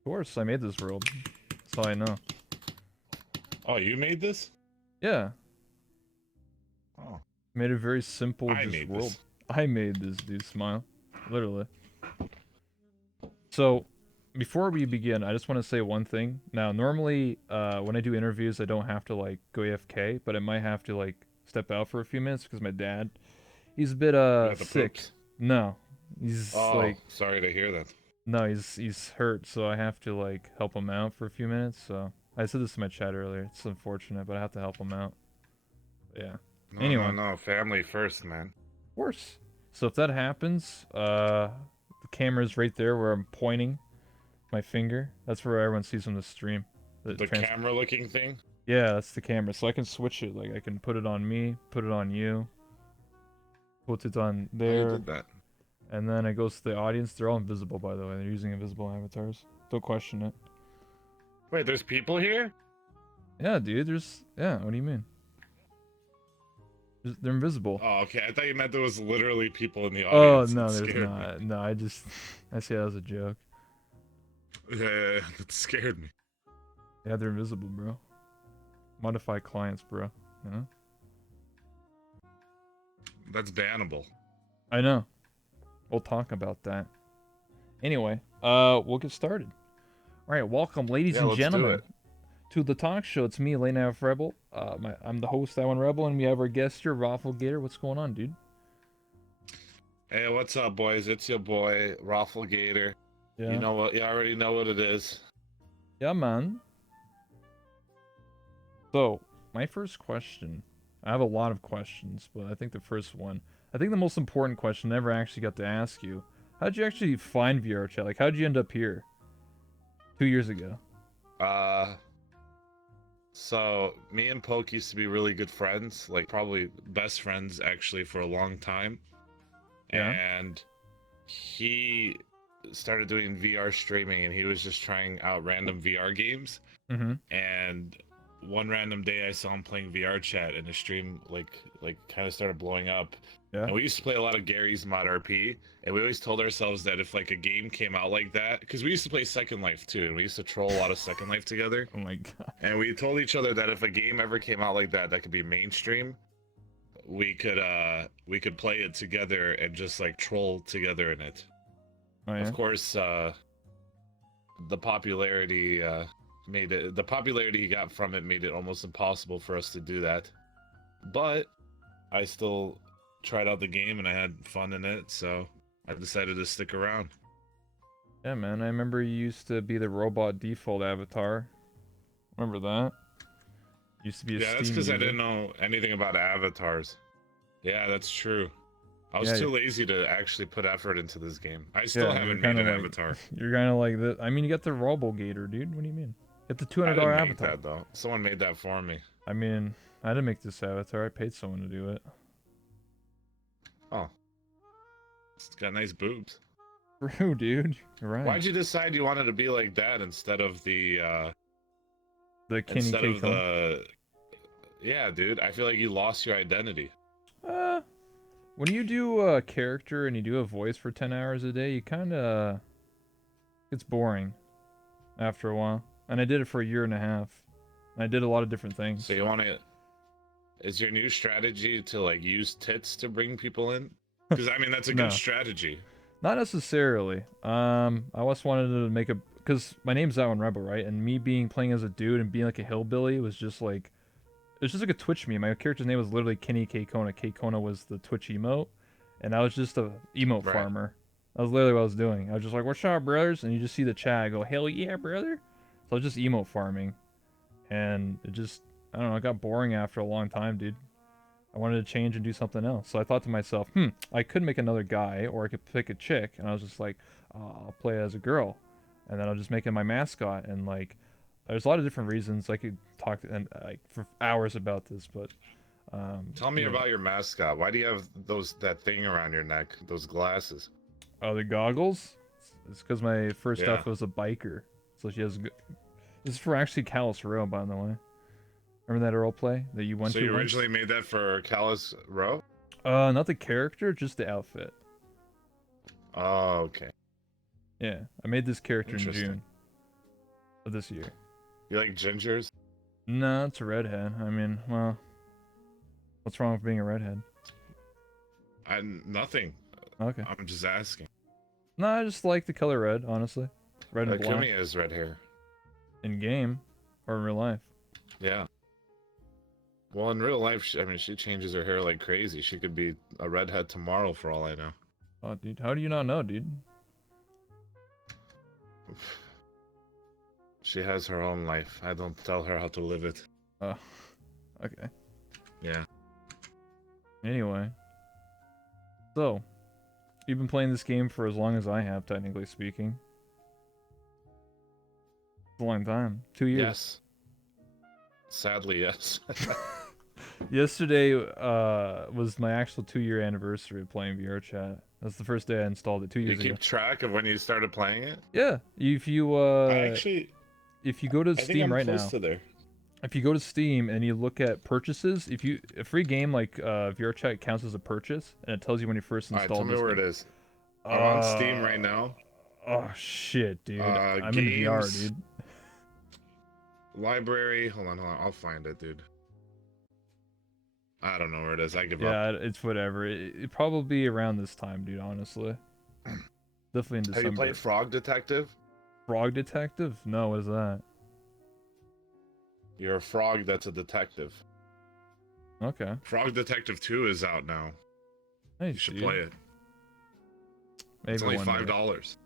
Of course, I made this world. That's all I know. Oh, you made this? Yeah, Oh, made a very simple I just made world. this. I made this, dude. Smile. Literally. So, before we begin, I just want to say one thing. Now, normally, when I do interviews, I don't have to like go AFK, but I might have to like step out for a few minutes because my dad, he's a bit You got the sick. poops. No, he's Oh, like sorry to hear that. no, he's hurt, so I have to like help him out for a few minutes. So I said this in my chat earlier. It's unfortunate, but I have to help him out. Yeah. No, Anyway, no, of no. Family first, man. course. So if that happens, the camera's right there where I'm pointing my finger. That's where everyone sees on the stream. The The trans. camera looking thing? Yeah, that's the camera. So I can switch it. Like I can put it on me, put it on you, put it on Oh, you there, did that. and then it goes to the audience. They're all invisible, by the way. They're using invisible avatars. Don't question it. Wait, there's people here? Yeah, dude. Yeah. What do you mean? They're invisible. Oh, okay. I thought you meant there was literally people in the Oh audience. It no, there's scared me. not. No, I just I say that as a joke. Yeah, that scared me. Yeah, they're invisible, bro. Modify clients, bro. You know? That's bannable. I know. We'll talk about that. Anyway, we'll get started. All right, welcome, ladies Yeah, and let's do gentlemen, it. to the talk show. It's me, Elena F. Rebel. I'm the host, I One Rebel, and we have our guest here, Roflgator. What's going on, dude? Hey, what's up, boys? It's your boy, Roflgator. You Yeah. know what? You already know what it is. Yeah, man. So, my first question. I have a lot of questions, but I think the first one, I think the most important question I never actually got to ask you. How'd you actually find VR chat? Like, how'd you end up here 2 years ago? Uh, so me and Poke used to be really good friends, like probably best friends actually for a long time. Yeah. And he started doing VR streaming and he was just trying out random VR games. Mm-hmm. And one random day I saw him playing VR chat and his stream like kind of started blowing up. Yeah. And we used to play a lot of Gary's Mod RP, and we always told ourselves that if like a game came out like that, because we used to play Second Life too, and we used to troll a lot of Second Life together. Oh my god. And we told each other that if a game ever came out like that could be mainstream, we could play it together and just like troll together in it. Oh yeah. Of course, the popularity the popularity he got from it made it almost impossible for us to do that. But I still tried out the game and I had fun in it, so I decided to stick around. Yeah, man. I remember you used to be the robot default avatar. Remember that? Used to be a Yeah, that's Steam because I user. didn't know anything about avatars. Yeah, that's true. I was Yeah. too lazy to actually put effort into this game. I still Yeah. You're haven't kind made of an like, avatar. you're kind of like the. I mean, you got the Roflgator, dude. What do you mean? You got the two I hundred didn't dollar make avatar. that though. Someone made that for me. I mean, I didn't make this avatar. I paid someone to do it. Oh, it's got nice boobs. True, dude. You're right. Why'd you decide you wanted to be like that instead of The Kenny instead K of cone. the yeah, dude? I feel like you lost your identity. Uh, when you do a character and you do a voice for 10 hours a day, you kind of it's boring after a while. And I did it for a year and a half. And I did a lot of different So things. you want to? Is your new strategy to like use tits to bring people in? Because I mean that's a good No, strategy. not necessarily. I always wanted to make a because my name's That One Rebel, right? And me being playing as a dude and being like a hillbilly was just like it's just like a Twitch meme. My character's name was literally Kenny K Kona. K Kona was the Twitch emote, and I was just a emote Right. farmer. That was literally what I was doing. I was just like, "What's up, brothers?" And you just see the chat. I go, "Hell yeah, brother!" So I was just emote farming, and it just I don't know. It got boring after a long time, dude. I wanted to change and do something else. So I thought to myself, I could make another guy, or I could pick a chick. And I was just like, I'll play as a girl, and then I'll just make it my mascot. And like, there's a lot of different reasons I could talk and like for hours about this, but Tell me yeah. about your mascot. Why do you have that thing around your neck? Those glasses. Oh, the goggles. It's because my first Yeah. stuff was a biker, so she has. This is for actually Callus Row, by the way. Remember that role play that you went So to you once? originally made that for Callus Row? Not the character, just the outfit. Oh, okay. Yeah, I made this character in Interesting. June. of this year. You like gingers? No, it's a redhead. I mean, well, what's wrong with being a redhead? Nothing. Okay. I'm just asking. No, I just like the color red, honestly. Red and black. Kumi has red hair. In game or in real life. Yeah. Well, in real life, I mean, she changes her hair like crazy. She could be a redhead tomorrow, for all I know. Oh, dude, how do you not know, dude? She has her own life. I don't tell her how to live it. Oh, okay. Yeah. Anyway. So, you've been playing this game for as long as I have, technically speaking. It's a long time. 2 years. Yes. Sadly, yes. Yesterday was my actual 2-year anniversary of playing VR Chat. That's the first day I installed it 2 You years keep ago. track of when you started playing it? Yeah, if you if you go to I think Steam I'm right close now, to there. if you go to Steam and you look at purchases, if you a free game like VR Chat counts as a purchase, and it tells you when you first All right, installed tell me where game. it is. I'm on Steam right now. Oh shit, dude! I'm in Games, VR, dude. Library. Hold on. I'll find it, dude. I don't know where it is. I give up. Yeah, it's whatever. It probably be around this time, dude. Honestly, definitely in December. Have you played Frog Detective? Frog Detective? No, what is that? You're a frog that's a detective. Okay. Frog Detective 2 is out now. Nice, You should dude. play it. Maybe It's only one day. $5.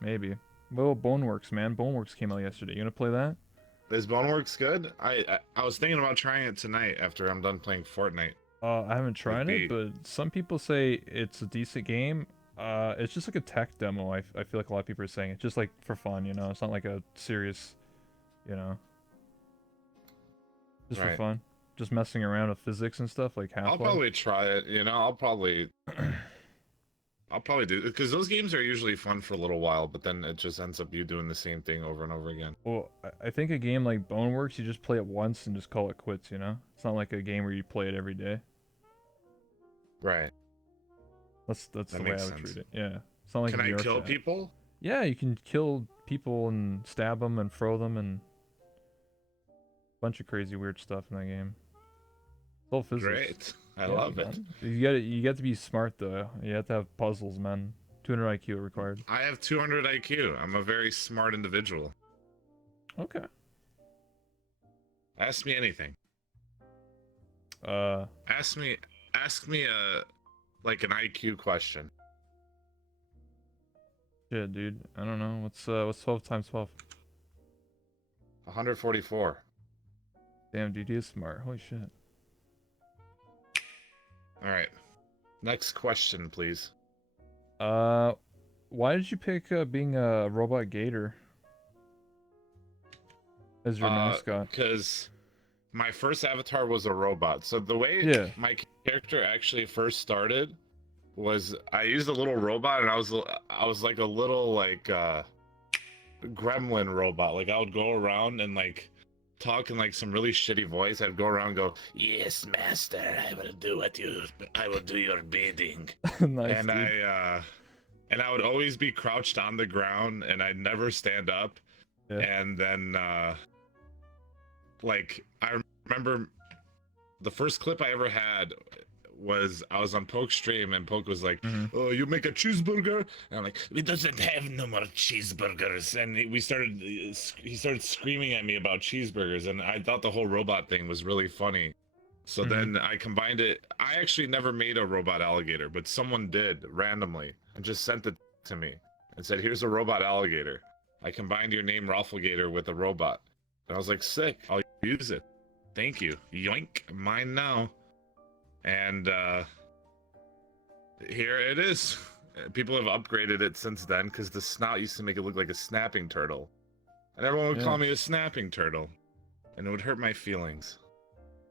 Maybe. Well, Boneworks, man. Boneworks came out yesterday. You gonna play that? Is Boneworks good? I was thinking about trying it tonight after I'm done playing Fortnite. I haven't tried it, but some people say it's a decent game. It's just like a tech demo. I feel like a lot of people are saying it's just like for fun, you know. It's not like a serious, you know. Just for fun, just messing around with physics and stuff like Half-Life. I'll probably try it. You know, I'll probably do it because those games are usually fun for a little while, but then it just ends up you doing the same thing over and over again. Well, I think a game like Boneworks, you just play it once and just call it quits. You know, it's not like a game where you play it every day. Right. That's the way I would treat it. Yeah. It's not like Can I VR kill Chat. people? Yeah, you can kill people and stab them and throw them and a bunch of crazy weird stuff in that game. It's all physics. Great. I love it. You got to be smart though. You have to have puzzles, man. 200 IQ required. I have 200 IQ. I'm a very smart individual. Okay. Ask me anything. Ask me a like an IQ question. Yeah, dude. I don't know. What's 12 times 12? 144. Damn, dude, he is smart. Holy shit. All right. Next question, please. Why did you pick being a robot gator as your mascot? Because my first avatar was a robot. So the way my character actually first started was I used a little robot, and I was like a little gremlin robot. Like I would go around and like talk in like some really shitty voice. I'd go around and go, "Yes, master, I will do your bidding." Nice, and dude. I would always be crouched on the ground, and I'd never stand up. Yeah. And then like I remember the first clip I ever had was I was on Poke's stream, and Poke was like, "Oh, you make a cheeseburger?" And I'm like, "We doesn't have no more cheeseburgers." And he started screaming at me about cheeseburgers, and I thought the whole robot thing was really funny. So then I combined it. I actually never made a robot alligator, but someone did randomly and just sent it to me and said, "Here's a robot alligator. I combined your name Roflgator with a robot." And I was like, "Sick, I'll use it. Thank you. Yoink, mine now." And here it is. People have upgraded it since then because the snout used to make it look like a snapping turtle. And everyone would call me a snapping turtle. And it would hurt my feelings.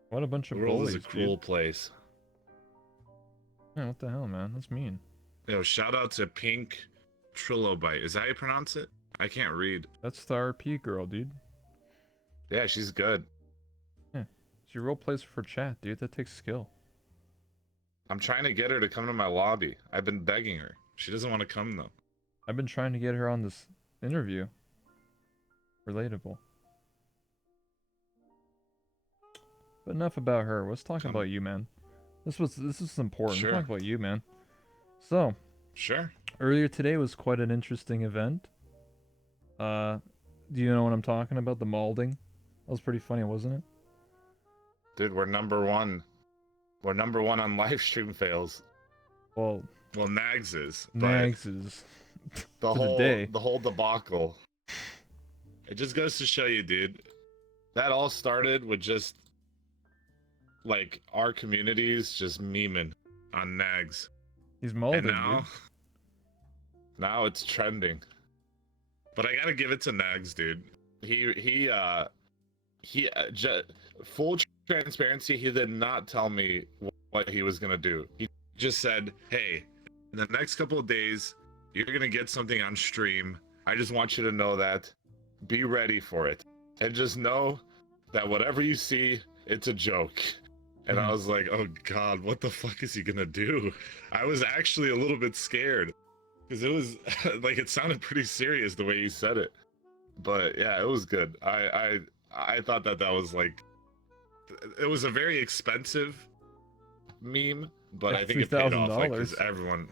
What a bunch of bullies. The world bullies, is a cruel dude. place. Yeah, what the hell, man? That's mean. Yo, shout out to Pink Trilobite. Is that how you pronounce it? I can't read. That's the RP girl, dude. Yeah, she's good. Yeah. She role plays for chat, dude. That takes skill. I'm trying to get her to come to my lobby. I've been begging her. She doesn't want to come, though. I've been trying to get her on this interview. Relatable. But enough about her. Let's talk about you, man. This is important. Sure. Talk about you, man. So, Sure. earlier today was quite an interesting event. Do you know what I'm talking about? The malding. That was pretty funny, wasn't it? Dude, we're number one. We're number one on live stream fails. Well, Nags is. Nags is The to whole the day. the whole debacle. It just goes to show you, dude. That all started with just like our communities just memeing on Nags. He's malding, And now, dude. now it's trending. But I gotta give it to Nags, dude. Full transparency, he did not tell me what he was gonna do. He just said, "Hey, in the next couple of days, you're gonna get something on stream. I just want you to know that. Be ready for it, and just know that whatever you see, it's a joke." And I was like, "Oh God, what the fuck is he gonna do?" I was actually a little bit scared because it was like it sounded pretty serious the way he said it. But yeah, it was good. I thought that was like, it was a very expensive meme, but I think it paid off, like, because everyone,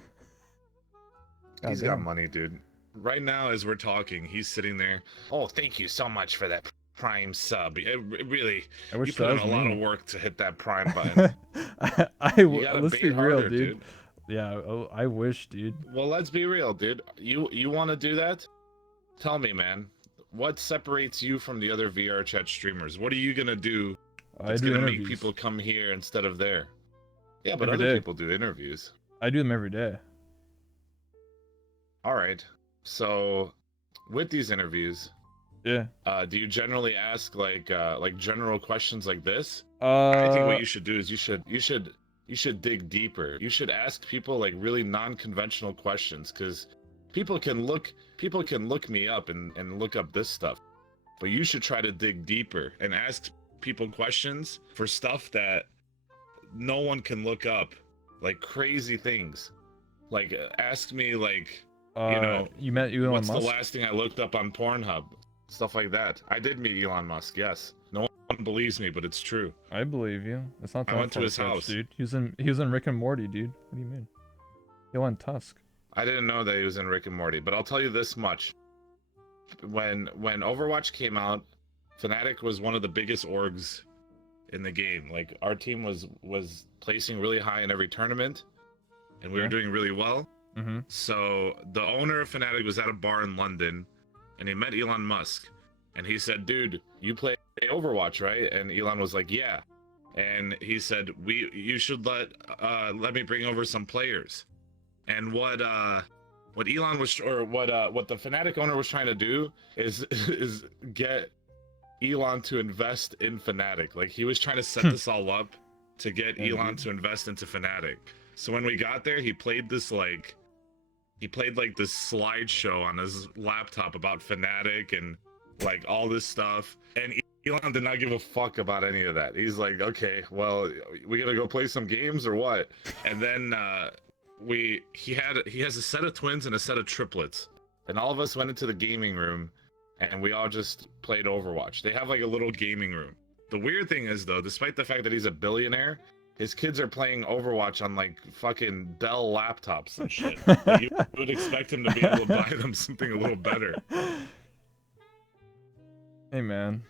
he's got money, dude. Right now, as we're talking, he's sitting there. Oh, thank you so much for that Prime sub. It really, you put in a lot of work to hit that Prime button. Let's be real, dude. Yeah, I wish, dude. Well, let's be real, dude. You want to do that? Tell me, man. What separates you from the other VR chat streamers? What are you gonna do that's gonna make people come here instead of there? Yeah, but other people do interviews. I do them every day. All right. So, with these interviews, yeah, do you generally ask like general questions like this? I think what you should do is you should dig deeper. You should ask people like really non-conventional questions, because people can look me up and look up this stuff, but you should try to dig deeper and ask people questions for stuff that no one can look up, like crazy things. Like ask me like, you met Elon what's Musk? the last thing I looked up on Pornhub? Stuff like that. I did meet Elon Musk, yes. No one believes me, but it's true. I believe you. It's not that I went to his house, dude. He was in Rick and Morty, dude. What do you mean? Elon Tusk. I didn't know that he was in Rick and Morty, but I'll tell you this much. When Overwatch came out, Fnatic was one of the biggest orgs in the game. Like, our team was placing really high in every tournament, and we were doing really well. Mm-hmm. So the owner of Fnatic was at a bar in London, and he met Elon Musk, and he said, "Dude, you play Overwatch, right?" And Elon was like, "Yeah." And he said, "You should let me bring over some players." And what Elon was, or what the Fnatic owner was trying to do is get Elon to invest in Fnatic. Like, he was trying to set this all up to get Elon to invest into Fnatic. So when we got there, he played this slideshow on his laptop about Fnatic and like all this stuff, and Elon did not give a fuck about any of that. He's like, "Okay, well, we gotta go play some games or what?" And then he has a set of twins and a set of triplets, and all of us went into the gaming room and we all just played Overwatch. They have like a little gaming room. The weird thing is, though, despite the fact that he's a billionaire, his kids are playing Overwatch on like fucking Dell laptops and shit. Like, you would expect him to be able to buy them something a little better. Hey, man.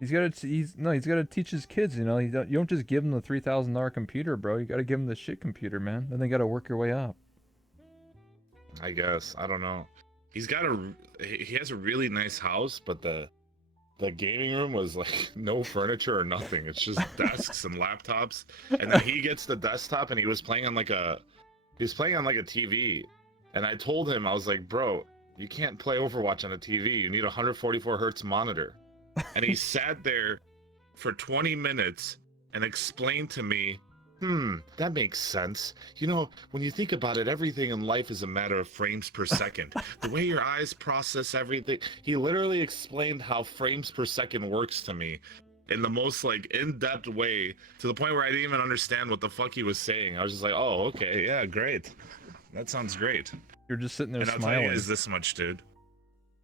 He's gotta teach his kids, you know. You don't just give them the $3,000 computer, bro. You gotta give them the shit computer, man. Then they gotta work your way up. I guess. I don't know. He has a really nice house, but the gaming room was like no furniture or nothing. It's just desks and laptops. And then he gets the desktop, and he was playing on like a TV. And I told him, I was like, "Bro, you can't play Overwatch on a TV. You need a 144 hertz monitor." And he sat there for 20 minutes and explained to me, that makes sense. You know, when you think about it, everything in life is a matter of frames per second. The way your eyes process everything. He literally explained how frames per second works to me in the most like in-depth way, to the point where I didn't even understand what the fuck he was saying. I was just like, "Oh, okay, yeah, great. That sounds great." You're just sitting there And I'll tell you smiling. guys this much, dude.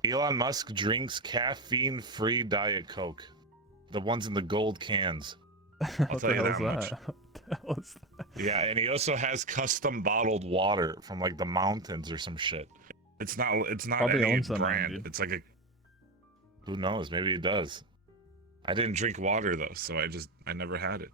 Elon Musk drinks caffeine-free Diet Coke. The ones in the gold cans. I'll What tell the you hell that is much. that? What the hell is that? Yeah, and he also has custom bottled water from like the mountains or some shit. It's not Probably any owns that man, brand. dude. It's like a who knows, maybe he does. I didn't drink water though, so I never had it.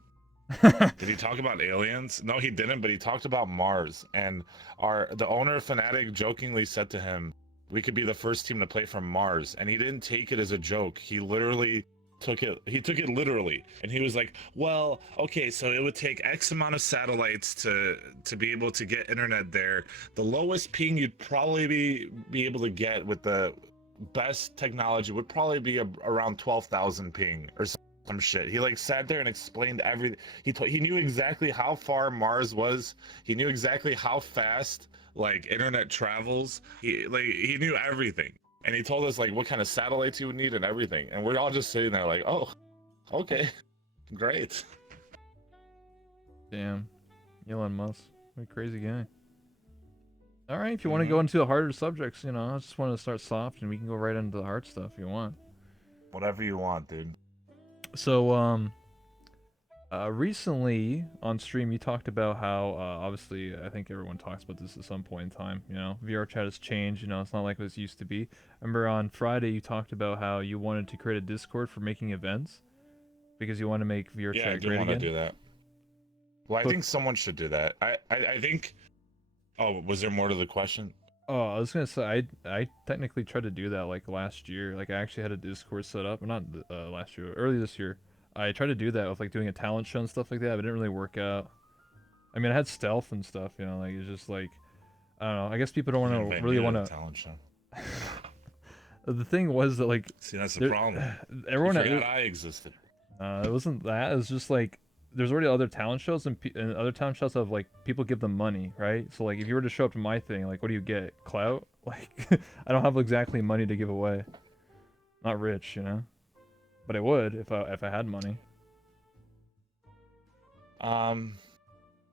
Did he talk about aliens? No, he didn't, but he talked about Mars. And the owner of Fnatic jokingly said to him, "We could be the first team to play from Mars." And he didn't take it as a joke. He literally took it literally. And he was like, "Well, okay, so it would take X amount of satellites to be able to get internet there. The lowest ping you'd probably be able to get with the best technology would probably be around 12,000 ping or some shit." He like sat there and explained everything. He knew exactly how far Mars was. He knew exactly how fast like internet travels. He knew everything. And he told us like what kind of satellites he would need and everything. And we're all just sitting there like, "Oh, okay. Great." Damn. Elon Musk. What a crazy guy. All right, if you want to go into the harder subjects, you know, I just want to start soft and we can go right into the hard stuff if you want. Whatever you want, dude. So, recently on stream you talked about how, obviously, I think everyone talks about this at some point in time, you know, VR chat has changed, you know, it's not like it used to be. Remember on Friday you talked about how you wanted to create a Discord for making events because you want to make VR Yeah, I chat do great want to again. do that. Well, I But- think someone should do that. I think. Oh, was there more to the question? Oh, I was gonna say I technically tried to do that like last year. Like I actually had a Discord set up, not last year, early this year. I tried to do that with like doing a talent show and stuff like that, but it didn't really work out. I mean, I had stealth and stuff, you know, like it's just like I don't know. I guess people don't You want invite to me really to want the to. talent show. The thing was that like See, that's the there, problem. everyone You forgot I existed. it wasn't that. It was just like there's already other talent shows and other talent shows have like people give them money, right? So like if you were to show up to my thing, like what do you get? Clout? Like I don't have exactly money to give away. Not rich, you know. But I would if I had money.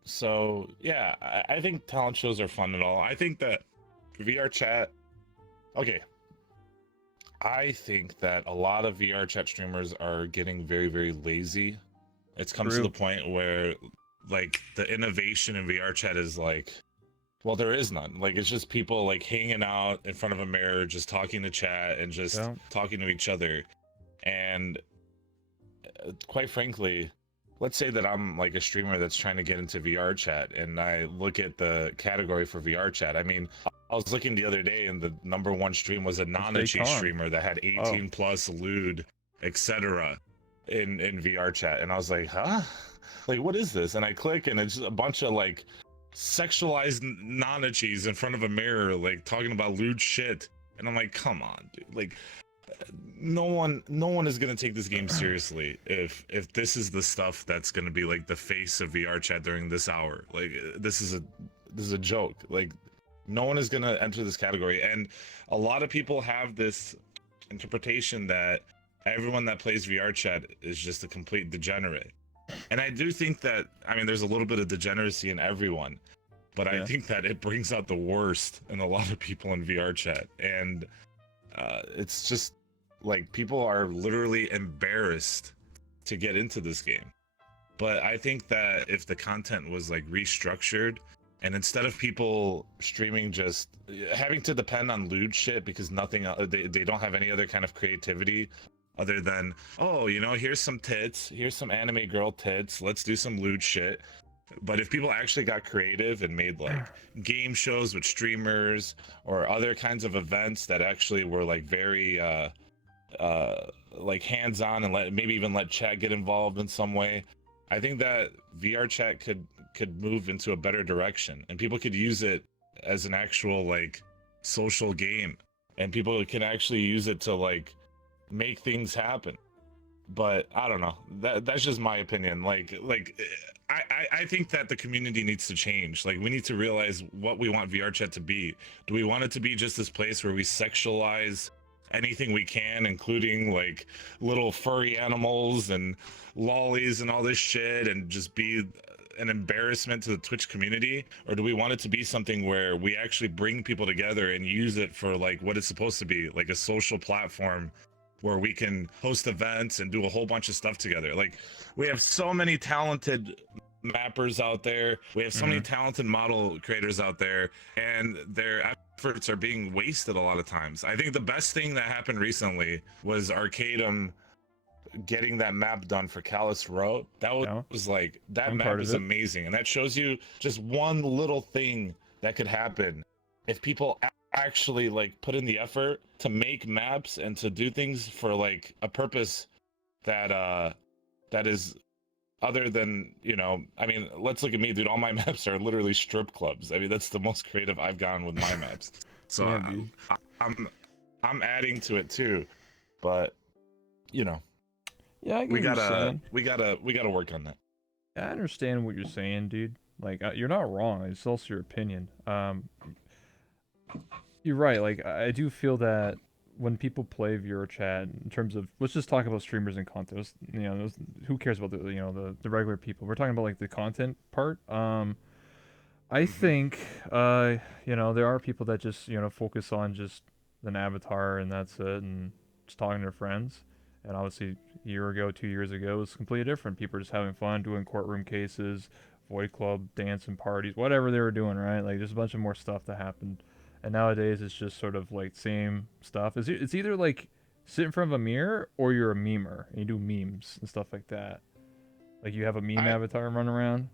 So yeah, I think talent shows are fun and all. I think that VR chat. Okay. I think that a lot of VR chat streamers are getting very, very lazy. It's come to True. the point where like the innovation in VR chat is like, well, there is none. Like it's just people like hanging out in front of a mirror, just talking to chat and just Yeah. talking to each other. And quite frankly, let's say that I'm like a streamer that's trying to get into VR chat and I look at the category for VR chat. I mean, I was looking the other day and the #1 stream was a Nanachi Khan. streamer that had 18 plus lewd, etc. in VR chat. And I was like, huh? Like, what is this? And I click and it's just a bunch of like sexualized Nanachis in front of a mirror, like talking about lewd shit. And I'm like, come on, dude. Like, no one is gonna take this game seriously if this is the stuff that's gonna be like the face of VR chat during this hour. Like this is a joke. Like no one is gonna enter this category, and a lot of people have this interpretation that everyone that plays VR chat is just a complete degenerate. And I do think that, I mean, there's a little bit of degeneracy in everyone, but I think that it brings out the worst in a lot of people in VR chat, and it's just like people are literally embarrassed to get into this game. But I think that if the content was like restructured, and instead of people streaming just having to depend on lewd shit because they don't have any other kind of creativity other than, oh, you know, here's some tits, here's some anime girl tits, let's do some lewd shit. But if people actually got creative and made like game shows with streamers or other kinds of events that actually were like very like hands-on and maybe even let chat get involved in some way, I think that VR chat could move into a better direction and people could use it as an actual like social game and people can actually use it to like make things happen. But I don't know, that's just my opinion. I think that the community needs to change. Like we need to realize what we want VR chat to be. Do we want it to be just this place where we sexualize anything we can, including like little furry animals and lollies and all this shit, and just be an embarrassment to the Twitch community, or do we want it to be something where we actually bring people together and use it for like what it's supposed to be, like a social platform where we can host events and do a whole bunch of stuff together? Like, we have so many talented mappers out there, we have so many talented model creators out there, and their efforts are being wasted a lot of times. I think the best thing that happened recently was Arcadum getting that map done for Callus Row. That was like, that map is amazing, and that shows you just one little thing that could happen if people actually like put in the effort to make maps and to do things for like a purpose that that is other than, you know, I mean, let's look at me, dude. All my maps are literally strip clubs. I mean, that's the most creative I've gone with my maps. So yeah, I'm adding to it too, but you know, yeah, we gotta work on that. Yeah, I understand what you're saying, dude. Like, you're not wrong. It's also your opinion. You're right. Like, I do feel that when people play viewer chat, in terms of, let's just talk about streamers and content. You know, who cares about the regular people? We're talking about like the content part. I think you know, there are people that just, you know, focus on just an avatar and that's it, and just talking to their friends. And obviously, a year ago, 2 years ago, it was completely different. People were just having fun, doing courtroom cases, Void Club, dancing parties, whatever they were doing, right? Like, there's a bunch of more stuff that happened. And nowadays, it's just sort of like same stuff. It's either like sit in front of a mirror or you're a memer and you do memes and stuff like that. Like, you have a meme avatar run around.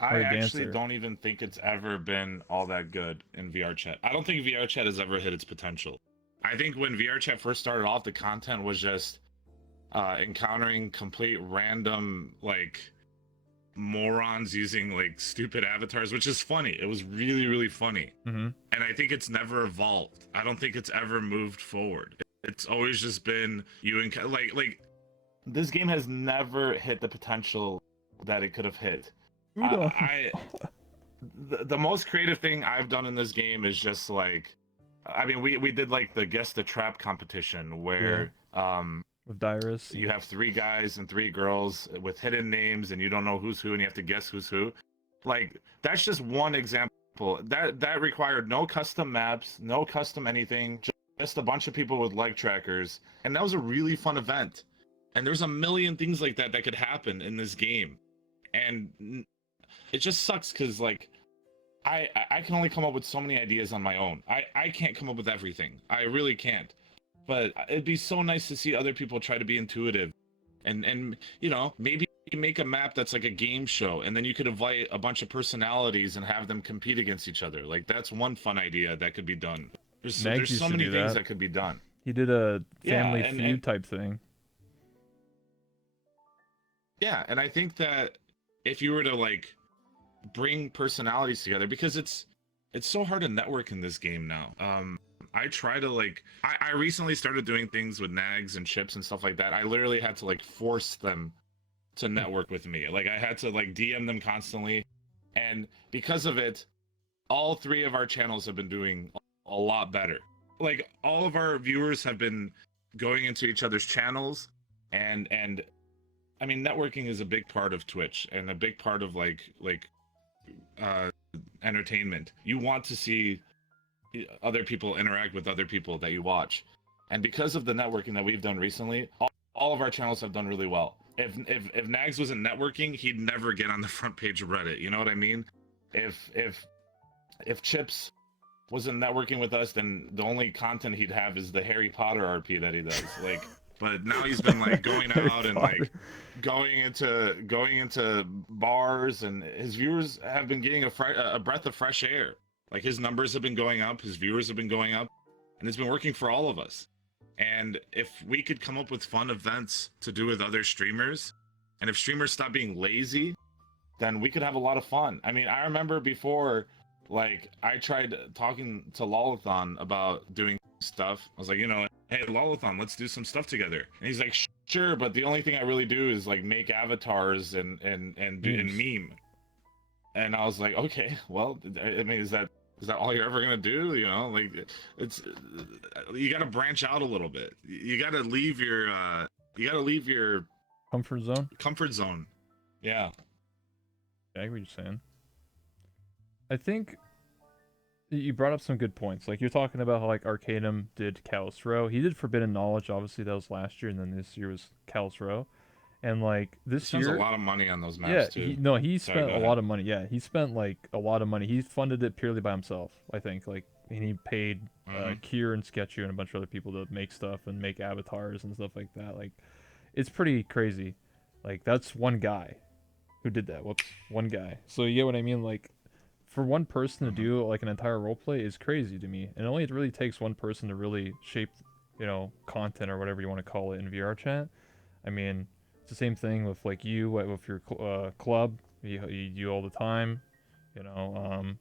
I actually don't even think it's ever been all that good in VR chat. I don't think VR chat has ever hit its potential. I think when VR chat first started off, the content was just encountering complete random like morons using like stupid avatars, which is funny. It was really, really funny. And I think it's never evolved. I don't think it's ever moved forward. It's always just been you and like this game has never hit the potential that it could have hit. The most creative thing I've done in this game is just like, I mean, we did like the Guess the Trap competition where with Dyrus, you have 3 guys and 3 girls with hidden names and you don't know who's who and you have to guess who's who. Like, that's just one example. That required no custom maps, no custom anything, just a bunch of people with leg trackers, and that was a really fun event. And there's a million things like that that could happen in this game, and it just sucks because like I can only come up with so many ideas on my own. I can't come up with everything. I really can't. But it'd be so nice to see other people try to be intuitive, and you know, maybe make a map that's like a game show, and then you could invite a bunch of personalities and have them compete against each other. Like, that's one fun idea that could be done. There's so many things that could be done. He did a family feud type thing. Yeah, and I think that if you were to like bring personalities together, because it's so hard to network in this game now. I try to like I recently started doing things with nags and chips and stuff like that. I literally had to like force them to network with me. Like, I had to like DM them constantly, and because of it, all 3 of our channels have been doing a lot better. Like, all of our viewers have been going into each other's channels, and I mean, networking is a big part of Twitch and a big part of like entertainment. You want to see other people interact with other people that you watch, and because of the networking that we've done recently, all of our channels have done really well. If Nags wasn't networking, he'd never get on the front page of Reddit. You know what I mean? If Chips wasn't networking with us, then the only content he'd have is the Harry Potter RP that he does. Like, but now he's been like going out and like going into bars, and his viewers have been getting a breath of fresh air. Like, his numbers have been going up, his viewers have been going up, and it's been working for all of us. And if we could come up with fun events to do with other streamers, and if streamers stop being lazy, then we could have a lot of fun. I mean, I remember before, like, I tried talking to Lolathon about doing stuff. I was like, you know, hey, Lolathon, let's do some stuff together. And he's like, sure, but the only thing I really do is like make avatars and meme. And I was like, okay, well, I mean, is that all you're ever gonna do? You know, like, it's you gotta branch out a little bit. You gotta leave your comfort zone. Yeah. Yeah, I get what you're saying. I think you brought up some good points. Like you're talking about how like Arcanum did Callous Row. He did Forbidden Knowledge, obviously that was last year, and then this year was Callous Row. And like He this spends a year, lot of money on those yeah, maps too. he Sorry, spent go a ahead. lot of money. Yeah, he spent like a lot of money. He funded it purely by himself, I think. Like, and he paid Hmm. Kier and Sketchu and a bunch of other people to make stuff and make avatars and stuff like that. Like, it's pretty crazy. Like, that's one guy who did that. Whoops, one guy. So you get what I mean? Like, for one person to Hmm. do like an entire roleplay is crazy to me. And only it really takes one person to really shape, content or whatever you want to call it in VR chat. I mean, it's the same thing with like you with your club. You do all the time. You know,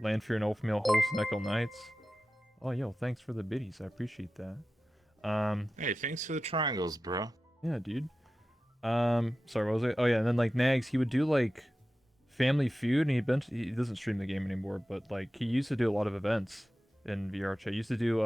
Lanfear and Oathmeal host Echo Nights. Oh, yo, thanks for the biddies. I appreciate that. Hey, thanks for the triangles, bro. Yeah, dude. Sorry, what was it? Oh yeah, and then like Nags, he would do like Family Feud, and he doesn't stream the game anymore, but like he used to do a lot of events in VR chat. He used to do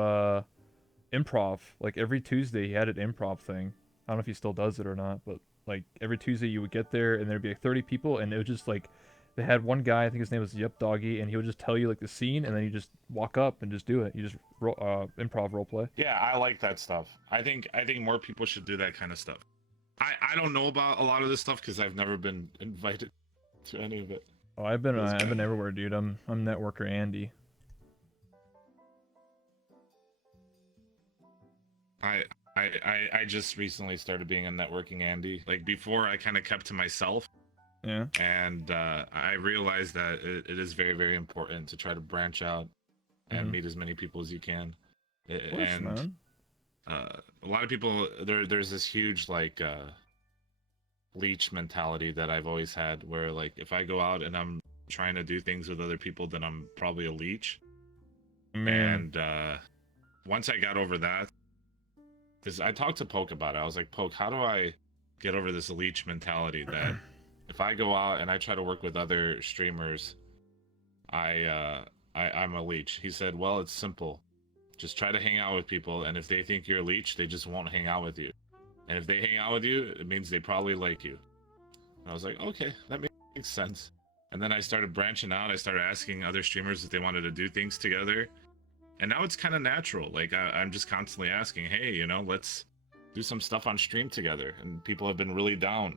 improv. Like every Tuesday he had an improv thing. I don't know if he still does it or not, but like every Tuesday you would get there and there'd be like 30 people, and it was just like they had one guy, I think his name was Yep Doggy, and he would just tell you like the scene, and then you just walk up and just do it. You just improv role play. Yeah, I like that stuff. I think more people should do that kind of stuff. I don't know about a lot of this stuff because I've never been invited to any of it. Oh, I've been But it's I've been kind of everywhere, dude. I'm networker Andy. I I just recently started being a networking Andy. Like before, I kind of kept to myself, Yeah, and I realized that it is very very important to try to branch out and mm-hmm. meet as many people as you can. Of course, And man. a lot of people there's this huge like leech mentality that I've always had, where like if I go out and I'm trying to do things with other people, then I'm probably a leech. Man, And once I got over that, because I talked to Poke about it, I was like, Poke, how do I get over this leech mentality that if I go out and I try to work with other streamers, I'm a leech. He said, well, it's simple. Just try to hang out with people, and if they think you're a leech, they just won't hang out with you. And if they hang out with you, it means they probably like you. And I was like, okay, that makes sense. And then I started branching out. I started asking other streamers if they wanted to do things together. And now it's kind of natural. Like I'm just constantly asking, hey, let's do some stuff on stream together. And people have been really down.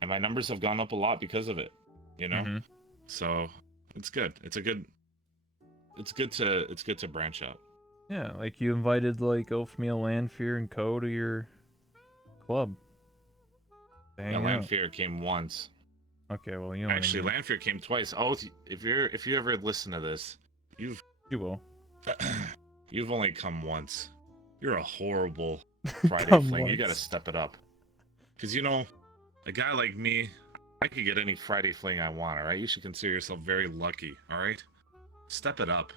And my numbers have gone up a lot because of it. You know? mm-hmm. So it's good. It's good to branch out. Yeah, like you invited like Oathmeal, Lanfear, and Co to your club to Yeah, hang out. Lanfear came once. Okay, well you know what I Actually, mean. Lanfear came twice. Oh, if you ever listen to this, you've You will. you've only come once. You're a horrible Friday Come fling. You gotta once. step it up. Cause a guy like me, I could get any Friday fling I want, alright? You should consider yourself very lucky, alright? Step it up.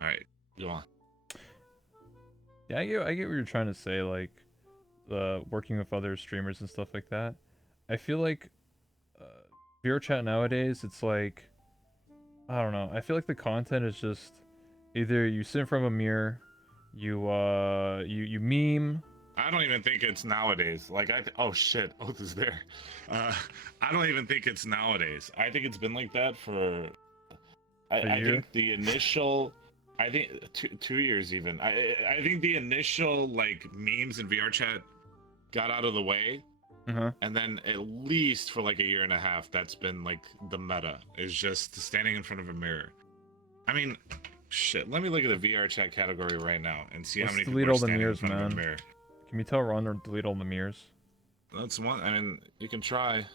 Alright, go on. Yeah, I get what you're trying to say. Like, working with other streamers and stuff like that. I feel like uh, VR chat nowadays, it's like I don't know. I feel like the content is just either you sit in front of a mirror, you meme. I don't even think it's nowadays. Like oh shit, Oath is there. Uh, I don't even think it's nowadays. I think it's been like that for A I year. think the initial, I think 2 years even. I think the initial like memes and VR chat got out of the way, Uh huh. and then at least for like a year and a half, that's been like the meta is just standing in front of a mirror. I mean, shit. Let me look at the VR chat category right now and see how Let's many delete people are all the standing in mirrors, front of a man. mirror. Can you tell Ron to delete all the mirrors? That's one. I mean, you can try.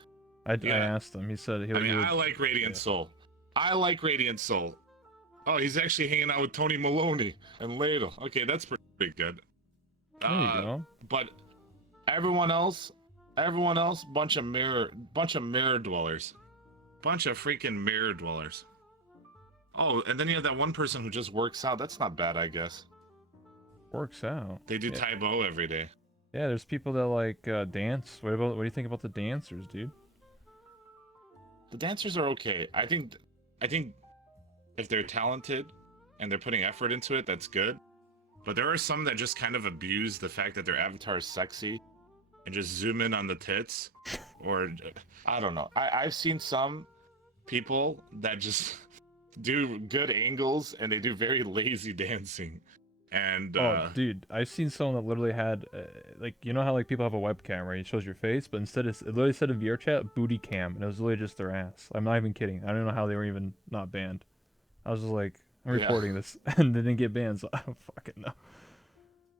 I Yeah. asked him. He said he I mean, would. I like Radiant Yeah. Soul. I like Radiant Soul. Oh, he's actually hanging out with Tony Maloney and Ladle. Okay, that's pretty good. There you go. But everyone else, bunch of mirror dwellers, bunch of freaking mirror dwellers. Oh, and then you have that one person who just works out. That's not bad, I guess. Works out. They do Yeah. Taibo every day. Yeah, there's people that like dance. What do you think about the dancers, dude? The dancers are okay. I think if they're talented and they're putting effort into it, that's good. But there are some that just kind of abuse the fact that their avatar is sexy and just zoom in on the tits, or I don't know. I've seen some people that just do good angles and they do very lazy dancing, and Oh, dude, I've seen someone that literally had, like, you know how like people have a webcam where it shows your face, but instead it literally said in VR chat booty cam, and it was literally just their ass. I'm not even kidding. I don't know how they were even not banned. I was just like, I'm yeah, reporting this, and they didn't get banned, so I don't fucking know.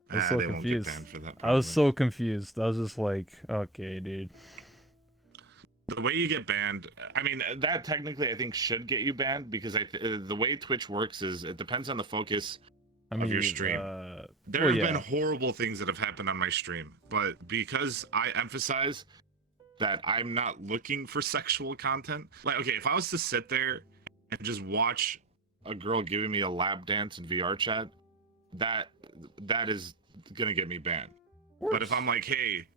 I was so they won't get confused. banned for that. I was Probably. so confused. I was just like, okay, dude. The way you get banned, I mean, that technically I think should get you banned because the way Twitch works is it depends on the focus I of your mean, stream. There well, have been yeah. horrible things that have happened on my stream, but because I emphasize that I'm not looking for sexual content, like, okay, if I was to sit there and just watch a girl giving me a lap dance in VR chat, that is gonna get me banned. But if I'm like, hey,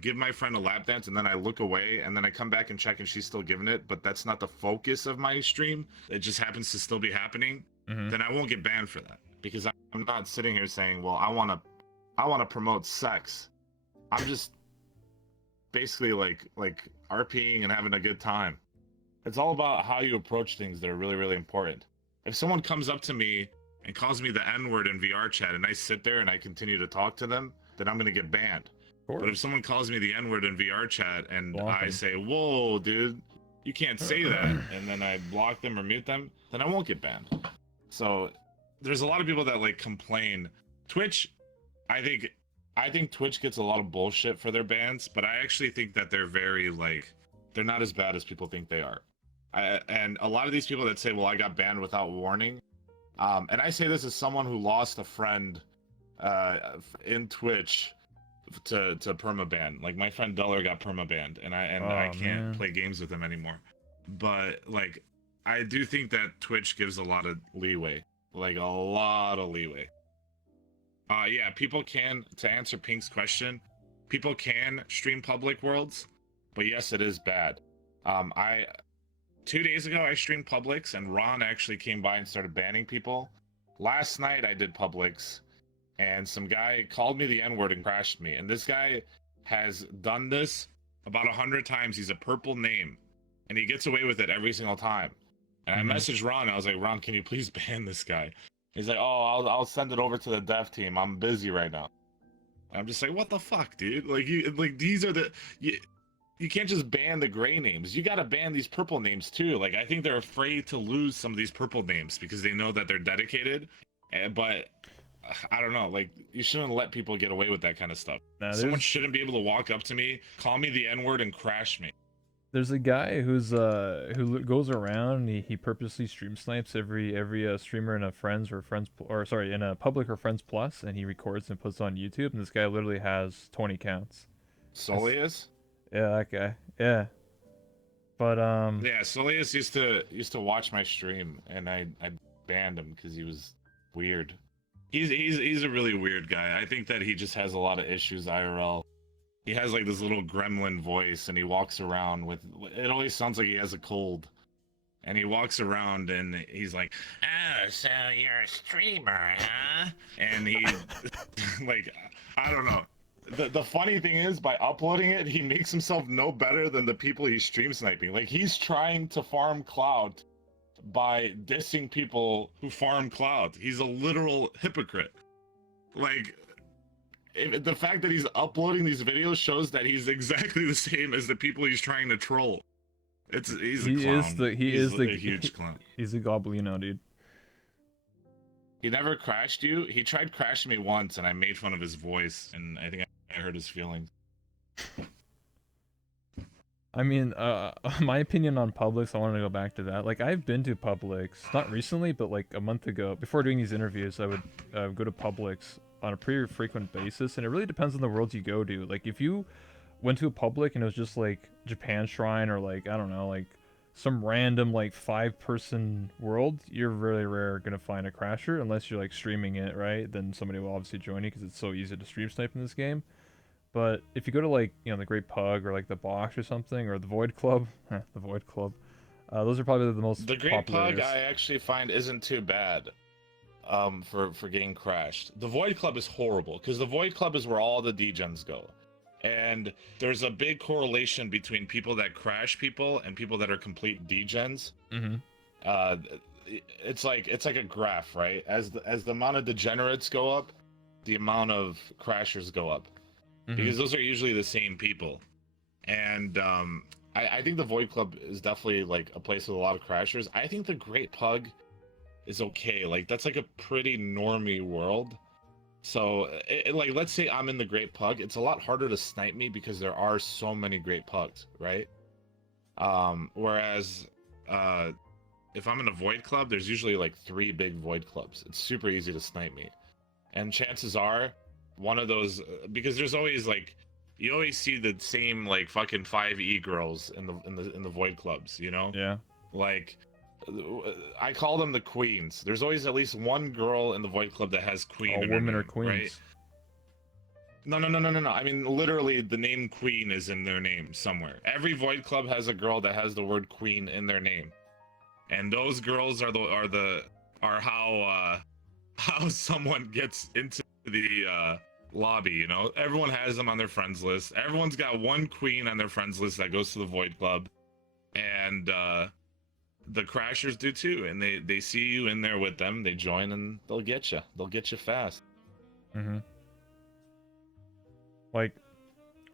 give my friend a lap dance, and then I look away, and then I come back and check, and she's still giving it, but that's not the focus of my stream, it just happens to still be happening, then I won't get banned for that because I'm not sitting here saying, well, I want to promote sex. I'm just basically like RPing and having a good time. It's all about how you approach things that are really, really important. If someone comes up to me and calls me the N-word in VR chat and I sit there and I continue to talk to them, then I'm gonna get banned. But if someone calls me the N-word in VR chat and I say, whoa, dude, you can't say that, and then I block them or mute them, then I won't get banned. So there's a lot of people that like complain. Twitch, I think Twitch gets a lot of bullshit for their bans, but I actually think that they're very like, they're not as bad as people think they are. And a lot of these people that say, well, I got banned without warning, and I say this as someone who lost a friend in Twitch to permaban. Like my friend Duller got permabanned, and I can't play games with him anymore. But like, I do think that Twitch gives a lot of leeway, like a lot of leeway. Yeah, people can, to answer Pink's question, people can stream public worlds, but yes, it is bad. I 2 days ago I streamed Publix, and Ron actually came by and started banning people. Last night I did Publix, and some guy called me the N-word and crashed me. And this guy has done this about 100 times. He's a purple name, and he gets away with it every single time. And I messaged Ron. I was like, Ron, can you please ban this guy? He's like, oh, I'll send it over to the dev team. I'm busy right now. And I'm just like, what the fuck, dude? Like these are the you can't just ban the gray names. You got to ban these purple names too. Like I think they're afraid to lose some of these purple names because they know that they're dedicated. But I don't know. Like you shouldn't let people get away with that kind of stuff. Someone shouldn't be able to walk up to me, call me the N-word, and crash me. There's a guy who goes around and he purposely stream snipes every streamer in a in a public or friends plus, and he records and puts on YouTube, and this guy literally has 20 counts. Solius? Yeah, that guy. Yeah. But yeah, Solius used to watch my stream, and I banned him because he was weird. He's a really weird guy. I think that he just has a lot of issues IRL. He has like this little gremlin voice, and he walks around with, it always sounds like he has a cold. And he walks around and he's like, oh, so you're a streamer, huh? And he, like, I don't know. The funny thing is, by uploading it, he makes himself no better than the people he's stream sniping. Like, he's trying to farm clout by dissing people who farm clout. He's a literal hypocrite. Like, the fact that he's uploading these videos shows that he's exactly the same as the people he's trying to troll. He's a clown. He's a huge clown. He's a goblino, dude. He never crashed you. He tried crashing me once, and I made fun of his voice, and I think I hurt his feelings. I mean, my opinion on Publix, I want to go back to that. Like, I've been to Publix, not recently, but like a month ago. Before doing these interviews, I would go to Publix on a pretty frequent basis, and it really depends on the worlds you go to. Like, if you went to a Public and it was just like Japan Shrine or like, I don't know, like some random like 5-person world, you're really rare gonna find a crasher unless you're like streaming it, right? Then somebody will obviously join you because it's so easy to stream snipe in this game. But if you go to like, you know, the Great Pug or like the Box or something, or the Void Club, the Void Club, those are probably the most The Great Pug I actually find isn't too bad for getting crashed. The Void Club is horrible because the Void Club is where all the degens go. And there's a big correlation between people that crash people and people that are complete degens. Mm-hmm. uh it's like a graph, right? As the amount of degenerates go up, the amount of crashers go up, Mm-hmm. because those are usually the same people. And I think the Void Club is definitely like a place with a lot of crashers. I think the Great Pug is okay. Like that's like a pretty normie world. So like let's say I'm in the Great Pug, it's a lot harder to snipe me because there are so many Great Pugs, right? Whereas if I'm in a Void Club, there's usually like 3 big Void Clubs. It's super easy to snipe me. And chances are one of those, because there's always like, you always see the same like fucking 5e girls in the Void Clubs, you know? Yeah. Like I call them the queens. There's always at least one girl in the Void Club that has queen All in her women name, are queens. right? No. I mean, literally, the name Queen is in their name somewhere. Every Void Club has a girl that has the word Queen in their name, and those girls are how how someone gets into the lobby. You know, everyone has them on their friends list. Everyone's got one Queen on their friends list that goes to the Void Club, and the Crashers do too. And they see you in there with them, they join, and they'll get you. They'll get you fast. Mm-hmm. Like,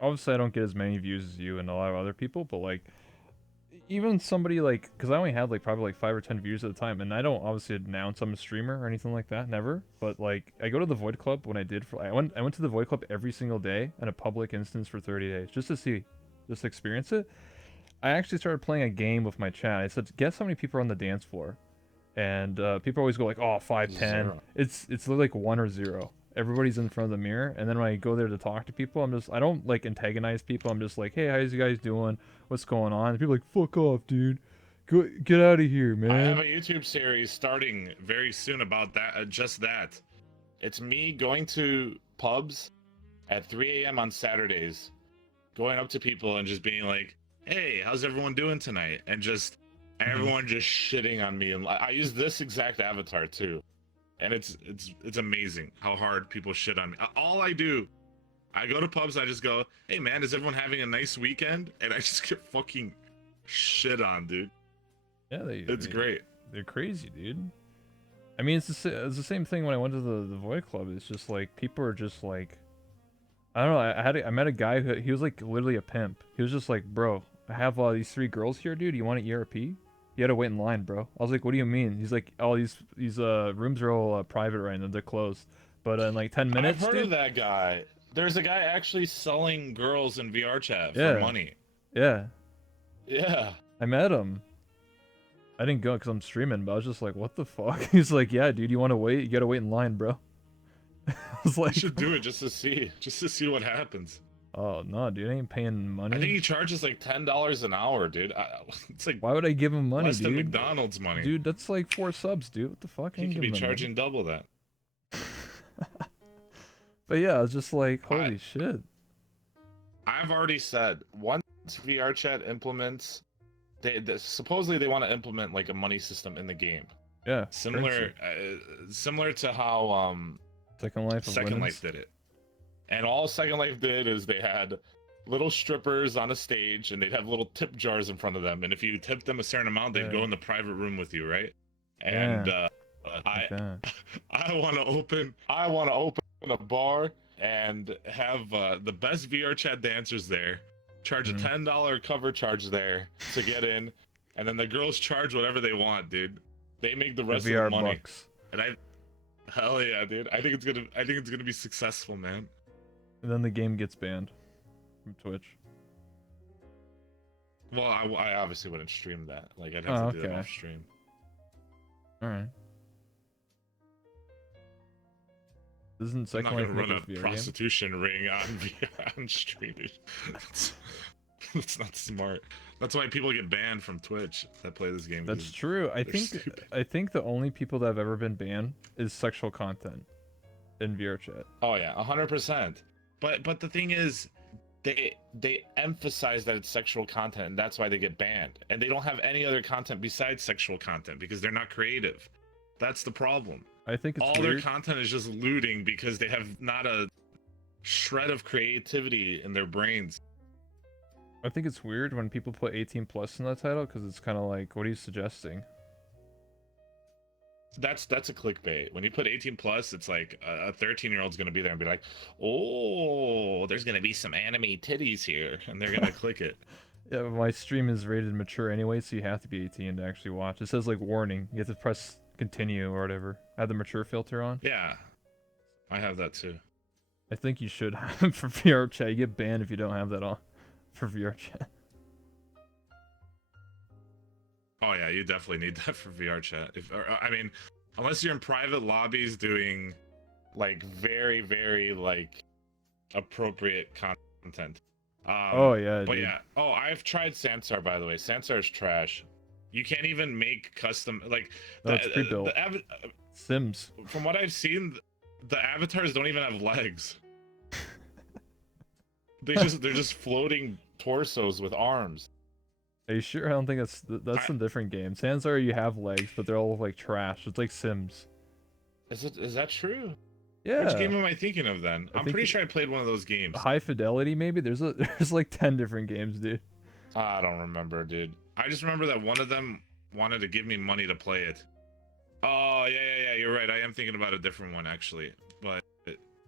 obviously, I don't get as many views as you and a lot of other people, but like, even somebody like, because I only had like probably like 5 or 10 views at the time, and I don't obviously announce I'm a streamer or anything like that, never. But like, I go to the Void Club when I did for I went to the Void Club every single day in a public instance for 30 days just to see, just experience it. I actually started playing a game with my chat. I said, guess how many people are on the dance floor, and people always go like, oh, 5, 10. 0. It's literally like 1 or 0. Everybody's in front of the mirror, and then when I go there to talk to people, I don't like antagonize people. I'm just like, hey, how's you guys doing? What's going on? And people are like, fuck off, dude. Go, get out of here, man. I have a YouTube series starting very soon about that. Just that. It's me going to pubs at 3 a.m. on Saturdays, going up to people and just being like, hey, how's everyone doing tonight? And just everyone just shitting on me. And I use this exact avatar too. And it's amazing how hard people shit on me. All I do, I go to pubs, I just go, hey man, is everyone having a nice weekend? And I just get fucking shit on, dude. Yeah, it's great. They're crazy, dude. I mean, it's the same thing when I went to the Void Club. It's just like people are just like, I don't know. I met a guy who he was like literally a pimp. He was just like, bro, I have these 3 girls here, dude. You want an ERP? You had to wait in line, bro. I was like, what do you mean? He's like, oh, these rooms are all private right now. They're closed. But in like 10 minutes, I've heard dude, of that guy. There's a guy actually selling girls in VR chat Yeah. for money. Yeah. Yeah. I met him. I didn't go because I'm streaming, but I was just like, what the fuck? He's like, yeah, dude, you want to wait? You gotta wait in line, bro. I was I like, should do it just to see what happens. oh, no, dude, I ain't paying money. I think he charges like $10 an hour, dude. It's like Why would I give him money, less than dude? McDonald's money. Dude, that's like 4 subs, dude. What the fuck? I He ain't could be giving him charging double that. money. But yeah, I was just like, holy shit. I've already said once VR chat implements, they supposedly they want to implement like a money system in the game. Yeah. Similar to how Second Life. Second Life did it. And all Second Life did is they had little strippers on a stage and they'd have little tip jars in front of them, and if you tipped them a certain amount, they'd go in the private room with you, right? And I want to open a bar and have the best VR chat dancers there, charge a $10 cover charge there to get in, and then the girls charge whatever they want, dude. They make the rest of the money. Bucks. And hell yeah, dude. I think it's gonna be successful, man. And then the game gets banned from Twitch. Well, I obviously wouldn't stream that. Like, I'd have to do that off stream. Alright. Isn't Second Life I'm not gonna run a VR prostitution ring on stream. That's not smart. That's why people get banned from Twitch that play this game. That's true. I think the only people that have ever been banned is sexual content in VR chat. Oh yeah, 100%. But the thing is, they emphasize that it's sexual content, and that's why they get banned. And they don't have any other content besides sexual content because they're not creative. That's the problem. I think it's all weird. Their content is just looting because they have not a shred of creativity in their brains. I think it's weird when people put 18 plus in the title because it's kind of like, what are you suggesting? That's a clickbait. When you put 18 plus, it's like a 13-year-old's gonna be there and be like, "Oh, there's gonna be some anime titties here," and they're gonna click it. Yeah, but my stream is rated mature anyway, so you have to be 18 to actually watch. It says like warning, you have to press continue or whatever. I have the mature filter on. Yeah, I have that too. I think you should have it for VR chat. You get banned if you don't have that on for VR chat. Oh yeah, you definitely need that for VR chat. I mean, unless you're in private lobbies doing like very, very like appropriate content. Oh yeah, But dude. yeah. Oh, I've tried Sansar, by the way. Sansar's trash. You can't even make custom like No, it's pre-built. Sims. from what I've seen, the avatars don't even have legs. They're just floating torsos with arms. Are you sure? I don't think that's a different game. Sansar, you have legs, but they're all like trash. It's like Sims. Is that true? Yeah. Which game am I thinking of then? I'm pretty sure I played one of those games. High Fidelity, maybe. There's like 10 different games, dude. I don't remember, dude. I just remember that one of them wanted to give me money to play it. Oh yeah. You're right. I am thinking about a different one actually, but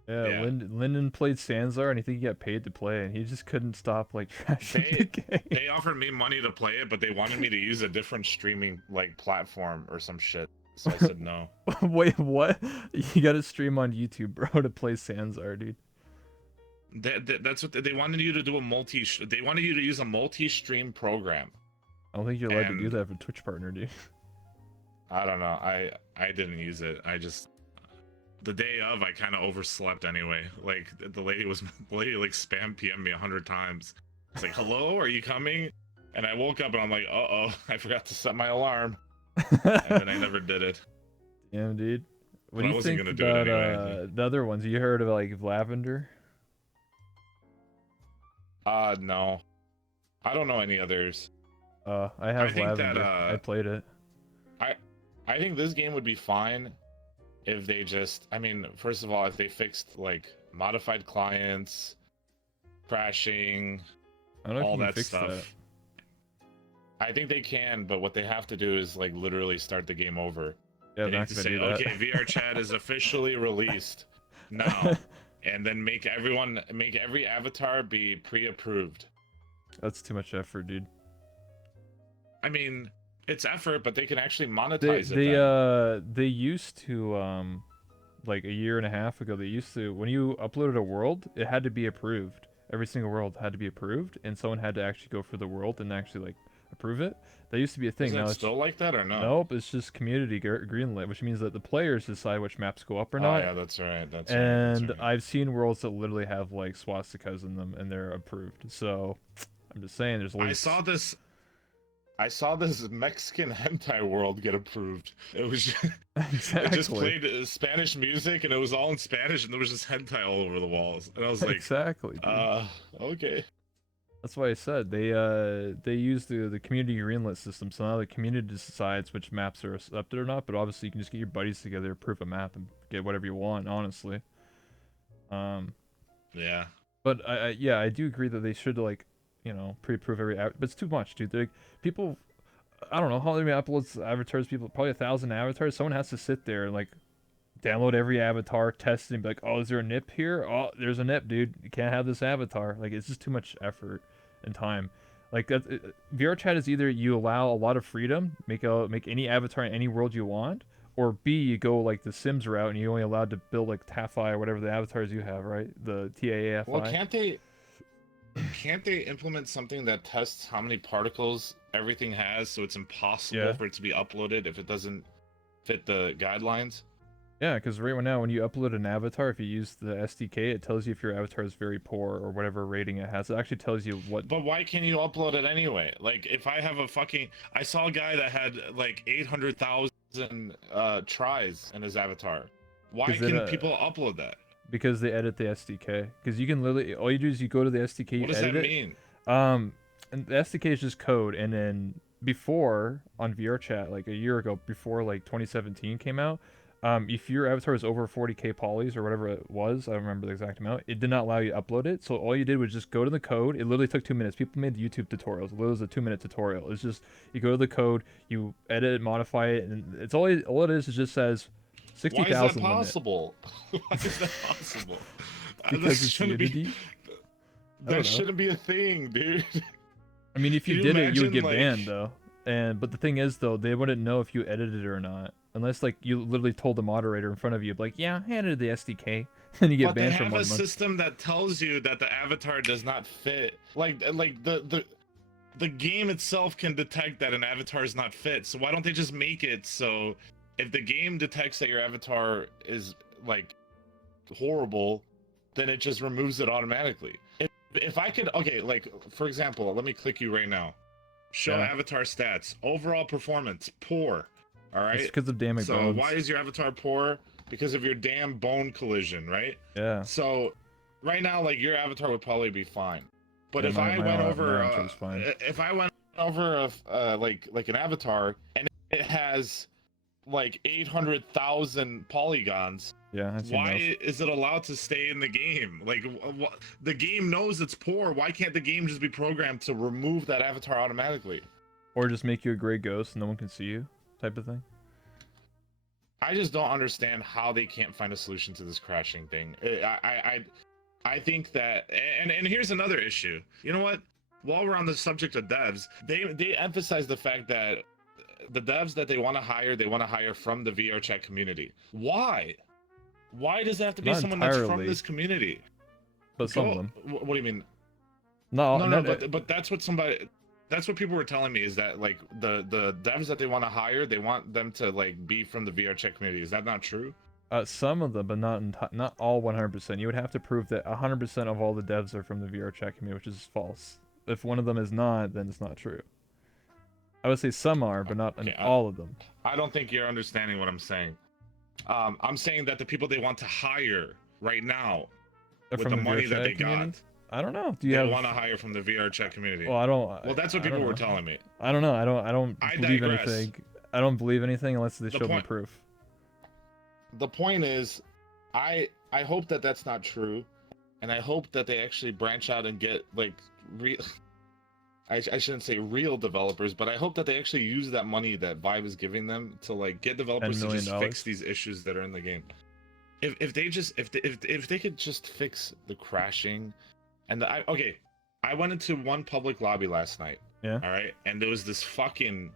yeah. Lyndon played Sansar, and I think he got paid to play, and he just couldn't stop like trashing the game. They offered me money to play it, but they wanted me to use a different streaming like platform or some shit. So I said no. Wait, what? You gotta stream on YouTube, bro, to play Sansar, dude. That's what they wanted you to do They wanted you to use a multi-stream program. I don't think you're allowed to do that for Twitch partner, dude. I don't know. I didn't use it. I just the day of I kind of overslept anyway. Like the lady like spam PM me 100 times. It's like, "Hello, are you coming?" And I woke up and I'm like, "Uh-oh, I forgot to set my alarm." And then I never did it. Damn, dude. What do you think about anyway, the other ones? You heard of like Lavender? No. I don't know any others. I have Lavender. I played it. I think this game would be fine if they just, I mean, first of all, if they fixed like modified clients, crashing, all that stuff. That. I think they can, but what they have to do is like literally start the game over. Yeah, they need to say, okay, VR chat is officially released now, and then make every avatar be pre-approved. That's too much effort, dude. I mean, it's effort, but they can actually monetize it. They used to like a year and a half ago. They used to, when you uploaded a world, it had to be approved. Every single world had to be approved, and someone had to actually go for the world and actually like approve it. That used to be a thing. Now it's still like that or no? Nope, it's just community greenlit, which means that the players decide which maps go up or not. Oh yeah, that's right. And I've seen worlds that literally have like swastikas in them, and they're approved. So I'm just saying, there's. I saw this Mexican hentai world get approved. It was exactly. It just played Spanish music, and it was all in Spanish, and there was just hentai all over the walls. And I was like, exactly. Dude. Okay. That's why I said they use the community greenlit system, so now the community decides which maps are accepted or not. But obviously, you can just get your buddies together, approve a map, and get whatever you want. Honestly. Yeah. But I do agree that they should like, pre-approve every. But it's too much, dude. Like people, I don't know how many uploads avatars. People probably 1,000 avatars. Someone has to sit there and like download every avatar, test it, and be like, oh, is there a nip here? Oh, there's a nip, dude. You can't have this avatar. Like, it's just too much effort and time. Like, VR chat is either you allow a lot of freedom, make any avatar in any world you want, or B, you go like the Sims route and you're only allowed to build like TAFI or whatever the avatars you have, right? The TAAFI. Well, can't they implement something that tests how many particles everything has, so it's impossible for it to be uploaded if it doesn't fit the guidelines? Yeah, because right now when you upload an avatar, if you use the SDK, it tells you if your avatar is very poor or whatever rating it has. It actually tells you what. But why can you upload it anyway? Like, if I have I saw a guy that had like 800,000 tries in his avatar. Why can people upload that? Because they edit the SDK. Because you can literally, all you do is you go to the SDK, you edit it. What does that mean? And the SDK is just code, and then before on VR chat, like a year ago, before like 2017 came out. If your avatar was over 40k polys or whatever it was, I don't remember the exact amount, it did not allow you to upload it. So all you did was just go to the code. It literally took 2 minutes. People made the YouTube tutorials. It literally was a 2-minute tutorial. It's just you go to the code, you edit it, modify it, and it's all it is. It just says Why is that 60,000 limit possible? Why is that possible? because That it's shouldn't Unity. be. I don't That know. shouldn't be a thing, dude. I mean, if you Can did it, you would imagine, get banned though. But the thing is though, they wouldn't know if you edited it or not. Unless like you literally told the moderator in front of you, like, yeah, I edited the SDK, and you get But they banned for have 1 a month. system that tells you that the avatar does not fit. Like the game itself can detect that an avatar is not fit. So why don't they just make it so if the game detects that your avatar is like horrible, then it just removes it automatically. If I could, okay, like for example, let me click you right now. Show Yeah. avatar stats. Overall performance poor. All It's right. because of damn So bones. why is your avatar poor? Because of your damn bone collision, right? Yeah. So right now, like your avatar would probably be fine. But Yeah, if my I went over, avatar was fine. if I went over like an avatar and it has like 800,000 polygons, Yeah, I've seen why those. is it allowed to stay in the game? Like the game knows it's poor. Why can't the game just be programmed to remove that avatar automatically? Or just make you a gray ghost and no one can see you, type of thing. I just don't understand how they can't find a solution to this crashing thing. I think that, and here's another issue. You know what? While we're on the subject of devs, they emphasize the fact that the devs that they want to hire from the VR chat community. Why? Why does it have to be Not someone that's from entirely, this community? but some of them. What do you mean? No, No, but that's what people were telling me, is that like the devs that they want to hire, they want them to like be from the VR chat community. Is that not true? some of them, but not all 100%. You would have to prove that 100% of all the devs are from the VR chat community, which is false. If one of them is not, then it's not true. I would say some are, but not Okay, all of them. I don't think you're understanding what I'm saying. I'm saying that the people they want to hire right now, They're with from the money VR that chat they community? got, I don't know. Do they you have? want to hire from the VR chat community. Well, I don't. Well, that's what I people don't were know. telling me. I don't know. I don't I believe digress. anything. I don't believe anything unless they show me point- proof. The point is, I hope that that's not true, and I hope that they actually branch out and get like real. I shouldn't say real developers, but I hope that they actually use that money that Vive is giving them to like get developers $10 to just million? fix these issues that are in the game. If they could just fix the crashing, and I went into one public lobby last night. Yeah. All right, and there was this fucking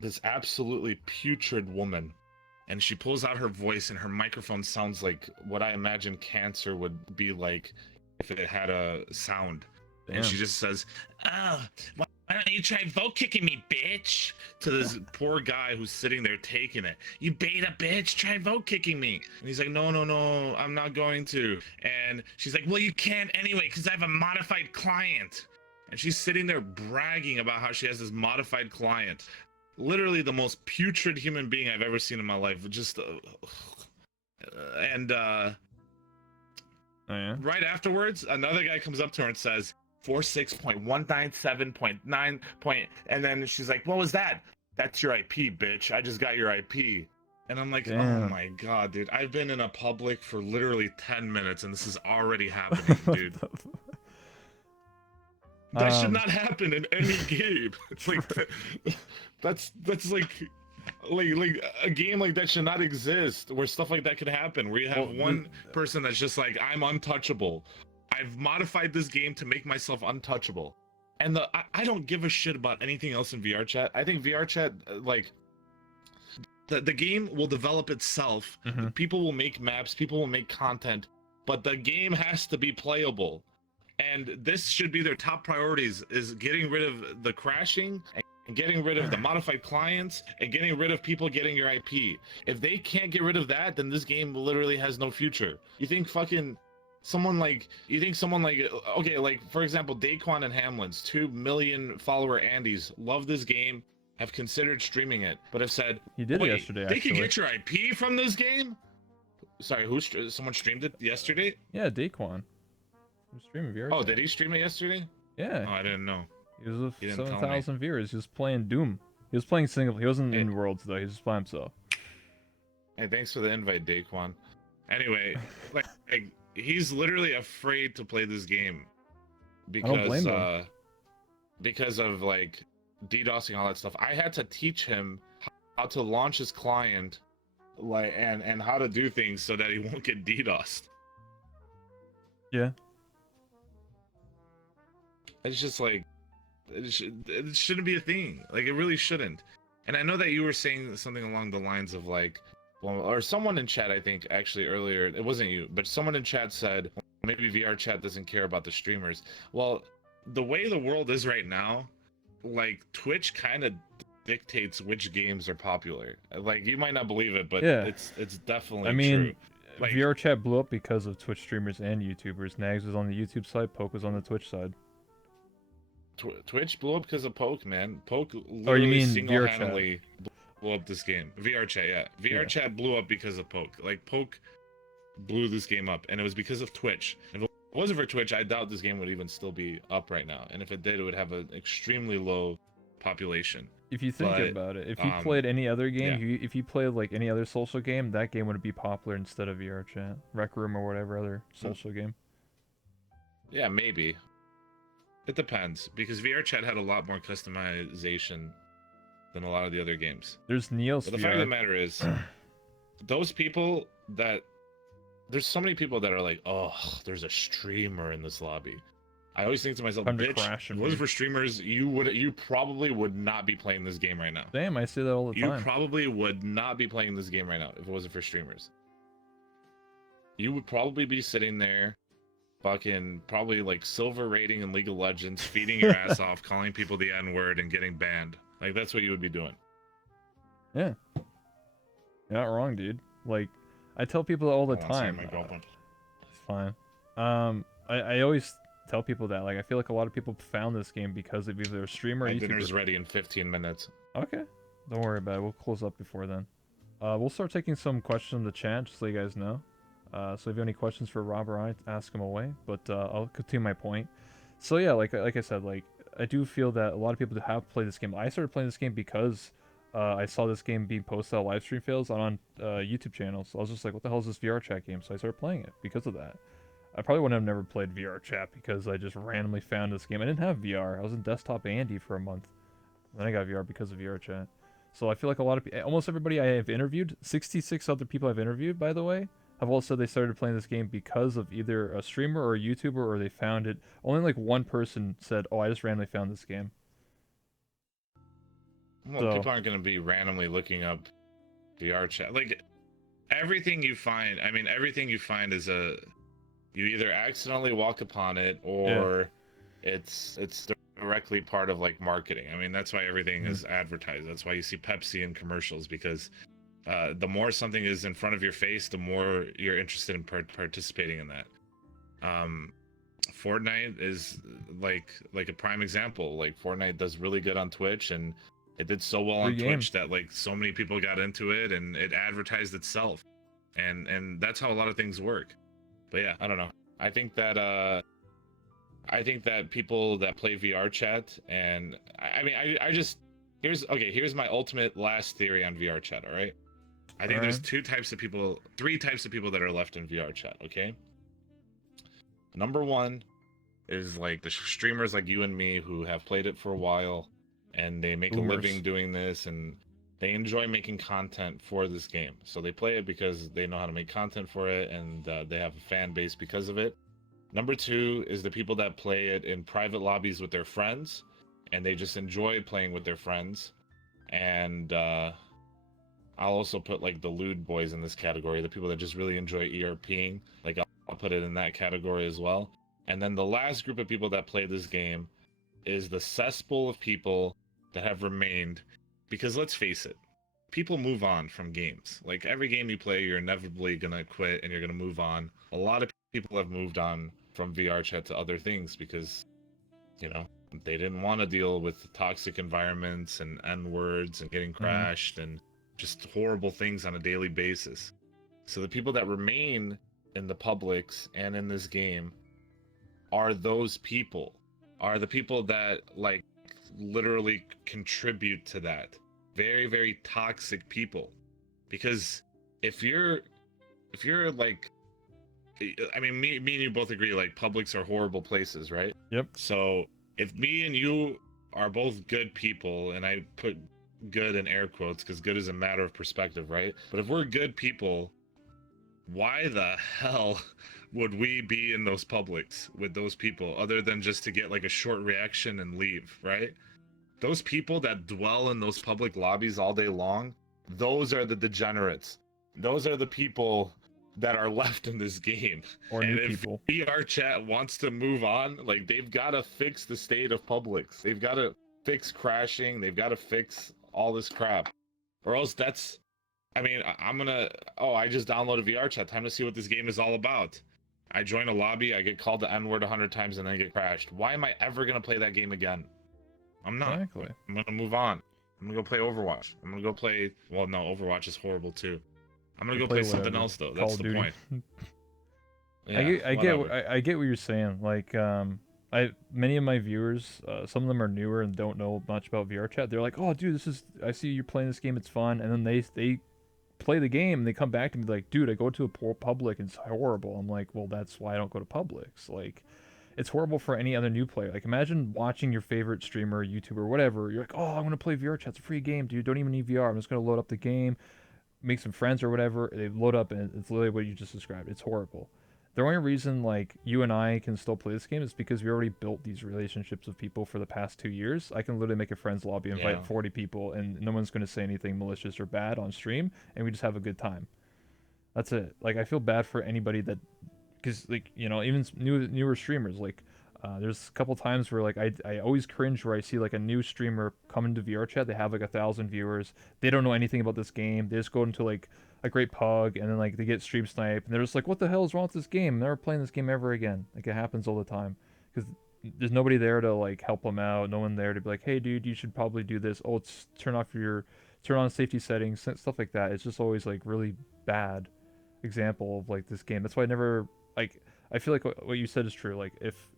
this absolutely putrid woman, and she pulls out her voice, and her microphone sounds like what I imagine cancer would be like if it had a sound. Damn. And she just says, "Oh, why don't you try vote kicking me, bitch?" To this poor guy who's sitting there taking it. "You beta bitch, try vote kicking me." And he's like, no, I'm not going to. And she's like, "Well, you can't anyway, because I have a modified client." And she's sitting there bragging about how she has this modified client. Literally the most putrid human being I've ever seen in my life. Just, Oh yeah. right afterwards, another guy comes up to her and says, 46.197.9 point, and then she's like, "What was that?" "That's your IP, bitch. I just got your IP." And I'm like, Damn. oh my god, dude. I've been in a public for literally 10 minutes and this is already happening, dude. That should not happen in any game. It's like that's like a game like that should not exist, where stuff like that could happen, where you have one person that's just like, "I'm untouchable. I've modified this game to make myself untouchable." And I don't give a shit about anything else in VR chat. I think VR chat, like, the game will develop itself. Mm-hmm. People will make maps, people will make content, but the game has to be playable. And this should be their top priorities, is getting rid of the crashing and getting rid of the modified clients and getting rid of people getting your IP. If they can't get rid of that, then this game literally has no future. You think someone like, okay, like for example, Daquan and Hamlin's 2 million follower Andys love this game, have considered streaming it, but have said, He did it "Wait, yesterday, they actually. can get your IP from this game?" Sorry, someone streamed it yesterday? Yeah, Daquan. He was streaming VR. Oh, did he stream it yesterday? Yeah. Oh, I didn't know. He was with He didn't tell 7,000 viewers. He was playing Doom. He was playing single. He wasn't Hey. in Worlds though. He was just by himself. Hey, thanks for the invite, Daquan. Anyway, like he's literally afraid to play this game I don't blame them. because of like DDoSing, all that stuff. I had to teach him how to launch his client, like and how to do things so that he won't get DDoSed. Yeah. It's just like it shouldn't be a thing. Like it really shouldn't. And I know that you were saying something along the lines of like, well, or someone in chat, I think actually earlier, it wasn't you, but someone in chat said maybe VR chat doesn't care about the streamers. Well, the way the world is right now, like Twitch kind of dictates which games are popular. Like you might not believe it, but Yeah. it's definitely I mean, true. Like VR chat blew up because of Twitch streamers and YouTubers. Nags was on the YouTube side, Poke was on the Twitch side. Twitch blew up because of Poke, man. Poke Or you literally mean VR chat? single-handedly blew up this game. VR chat, yeah. VR chat blew up because of Poke. Like Poke blew this game up, and it was because of Twitch. If it wasn't for Twitch, I doubt this game would even still be up right now. And if it did, it would have an extremely low population. If you think But, about it, if you played any other game, yeah. if you played like any other social game, that game would be popular instead of VR chat, Rec Room, or whatever other social game. Yeah, maybe. It depends, because VR chat had a lot more customization than a lot of the other games. There's Neos But the VR. fact of the matter is, those people that there's so many people that are like, oh, there's a streamer in this lobby. I always think to myself, bitch, if it wasn't for streamers, you probably would not be playing this game right now. Damn, I say that all the time. You probably would not be playing this game right now if it wasn't for streamers. You would probably be sitting there, fucking probably like silver rating in League of Legends, feeding your ass off, calling people the N-word and getting banned. Like that's what you would be doing. Yeah. You're not wrong, dude. Like, I tell people all the time. My girlfriend. It's fine. I always tell people that. Like, I feel like a lot of people found this game because of either a streamer or My YouTuber. dinner's ready in 15 minutes. Okay. Don't worry about it. We'll close up before then. We'll start taking some questions in the chat, just so you guys know. So if you have any questions for Rob or I, ask them away. But I'll continue my point. So yeah, like I said, like I do feel that a lot of people have played this game. I started playing this game because I saw this game being posted on live stream fails on YouTube channels. So I was just like, what the hell is this VR chat game? So I started playing it because of that. I probably wouldn't have never played VR chat because I just randomly found this game. I didn't have VR. I was in desktop Andy for a month. Then I got VR because of VR chat. So I feel like a lot of almost everybody I have interviewed, 66 other people I've interviewed, by the way, have all said they started playing this game because of either a streamer or a YouTuber, or they found it. Only like one person said, "Oh, I just randomly found this game." Well, people aren't going to be randomly looking up VR chat. Like everything you find, I mean, everything you find is you either accidentally walk upon it or it's directly part of like marketing. I mean, that's why everything is advertised. That's why you see Pepsi in commercials, because the more something is in front of your face, the more you're interested in participating in that. Fortnite is like a prime example. Like Fortnite does really good on Twitch, and it did so well on Twitch that like so many people got into it, and it advertised itself, and that's how a lot of things work. But yeah, I don't know. I think that people that play VR chat, and I mean, I just here's my ultimate last theory on VR chat. All right, I think there's three types of people that are left in VR chat. Okay, number one is like the streamers like you and me who have played it for a while, and they make a living doing this, and they enjoy making content for this game. So they play it because they know how to make content for it, and they have a fan base because of it. Number two is the people that play it in private lobbies with their friends, and they just enjoy playing with their friends. And I'll also put like the lewd boys in this category, the people that just really enjoy ERPing. Like I'll put it in that category as well. And then the last group of people that play this game is the cesspool of people that have remained. Because let's face it, people move on from games. Like every game you play, you're inevitably gonna quit and you're gonna move on. A lot of people have moved on from VR chat to other things because, you know, they didn't want to deal with toxic environments and N-words and getting crashed and just horrible things on a daily basis. So the people that remain in the publics and in this game are those people, are the people that like literally contribute to that. Very, very toxic people. Because if you're like, I mean, me and you both agree like publics are horrible places, right? Yep. So if me and you are both good people, and I put good in air quotes because good is a matter of perspective, right? But if we're good people, why the hell would we be in those publics with those people other than just to get like a short reaction and leave, right? Those people that dwell in those public lobbies all day long, those are the degenerates. Those are the people that are left in this game. Or And new if people. VR chat wants to move on, like they've got to fix the state of publics. They've got to fix crashing. They've got to fix all this crap. Or else that's, I mean, I'm gonna, oh, I just downloaded VR chat. Time to see what this game is all about. I join a lobby, I get called the N-word 100 times and then get crashed. Why am I ever gonna play that game again? I'm not. Exactly. I'm gonna move on. I'm gonna go play Overwatch. I'm gonna go play. Well, no, Overwatch is horrible too. I'm gonna go play something else though. Call That's of the Duty. point. I Yeah, get whatever. I get what you're saying. Like many of my viewers, some of them are newer and don't know much about VR chat. They're like, "Oh, dude, I see you're playing this game. It's fun." And then they play the game and they come back to me like, "Dude, I go to a public and it's horrible." I'm like, "Well, that's why I don't go to publics." Like, it's horrible for any other new player. Like, imagine watching your favorite streamer, YouTuber, whatever. You're like, "Oh, I'm gonna play VR chat. It's a free game, dude. Don't even need VR. I'm just gonna load up the game, make some friends or whatever." They load up and it's literally what you just described. It's horrible. The only reason like you and I can still play this game is because we already built these relationships with people for the past 2 years. I can literally make a friends lobby, Yeah. invite 40 people, and no one's gonna say anything malicious or bad on stream, and we just have a good time. That's it. Like I feel bad for anybody that, because like even newer streamers like. There's a couple times where like I always cringe where I see like a new streamer come into VR chat. They have like 1,000 viewers. They don't know anything about this game. They just go into like a great pug and then like they get stream sniped and they're just like, what the hell is wrong with this game? I'm never playing this game ever again. Like it happens all the time because there's nobody there to like help them out. No one there to be like, hey dude, you should probably do this. Oh, it's turn on safety settings, stuff like that. It's just always like really bad example of like this game. That's why I never like. I feel like what you said is true. Like if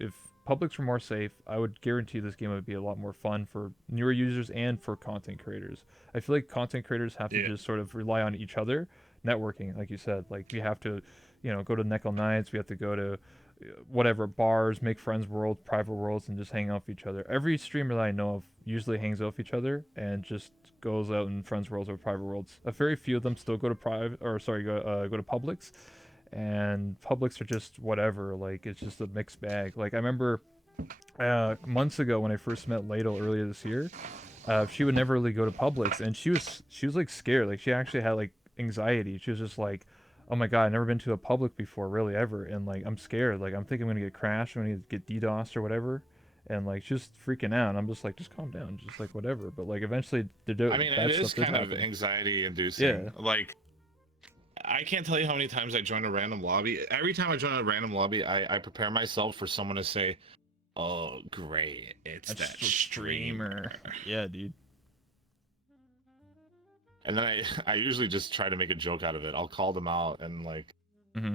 publics were more safe, I would guarantee this game would be a lot more fun for newer users and for content creators. I feel like content creators have to just sort of rely on each other, networking, like you said. Like we have to, go to Nickel Nights. We have to go to whatever bars, make friends worlds, private worlds, and just hang out with each other. Every streamer that I know of usually hangs out with each other and just goes out in friends worlds or private worlds. A very few of them still go to go to publics, and publics are just whatever. Like it's just a mixed bag. Like I remember months ago when I first met Ladle earlier this year, she would never really go to Publix, and she was like scared. Like she actually had like anxiety. She was just like, "Oh my god, I've never been to a public before, really ever, and like I'm scared. Like I'm thinking I'm gonna get crashed, I'm gonna get DDoSed or whatever." And like she's freaking out. And I'm just like, just calm down, just like whatever. But like eventually, I mean, it bad is stuff did kind of happen. anxiety inducing. Yeah, Like, I can't tell you how many times I join a random lobby. Every time I join a random lobby, I prepare myself for someone to say, "Oh, great, it's that's that just a streamer. streamer." Yeah, dude. And then I usually just try to make a joke out of it. I'll call them out and like, Hmm.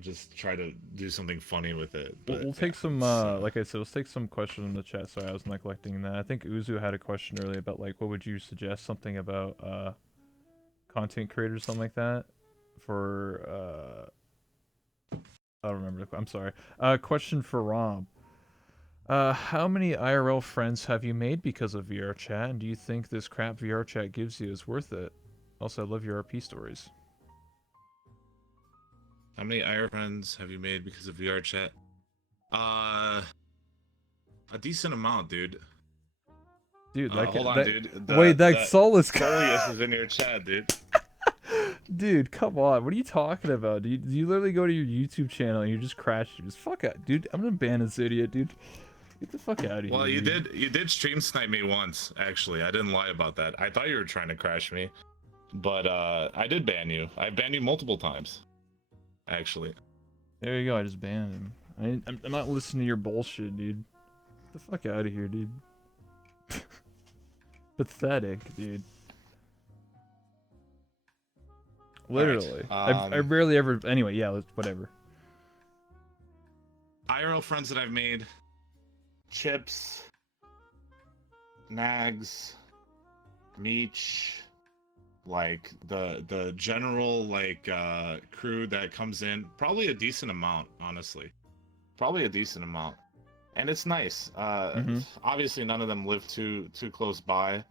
just try to do something funny with it. We'll, But we'll yeah, take some, it's, like I said, let's take some questions in the chat. Sorry, I was neglecting that. I think Uzu had a question earlier about like, what would you suggest? Something about content creators, something like that. For I don't remember. I'm sorry. Question for Rob. How many IRL friends have you made because of VR chat, and do you think this crap VR chat gives you is worth it? Also, I love your RP stories. how many IR friends have you made because of VR chat? A decent amount, dude. Dude, Hold on, dude. Wait, that The Solus Soleus is in your chat, dude. Dude, come on. What are you talking about? Do you literally go to your YouTube channel and you just crash? You just fuck out, dude. I'm gonna ban this idiot, dude. Get the fuck out of here. Well, you dude. did stream snipe me once, actually. I didn't lie about that. I thought you were trying to crash me, but I did ban you. I banned you multiple times, actually. There you go. I just banned him. I'm not listening to your bullshit, dude. Get the fuck out of here, dude. Pathetic, dude. Literally. Right. I rarely ever. Anyway, yeah. Whatever. IRL friends that I've made: Chips, Nags, Meech, like the general like crew that comes in, probably a decent amount, honestly. Probably a decent amount. And it's nice. Mm-hmm. Obviously none of them live too close by,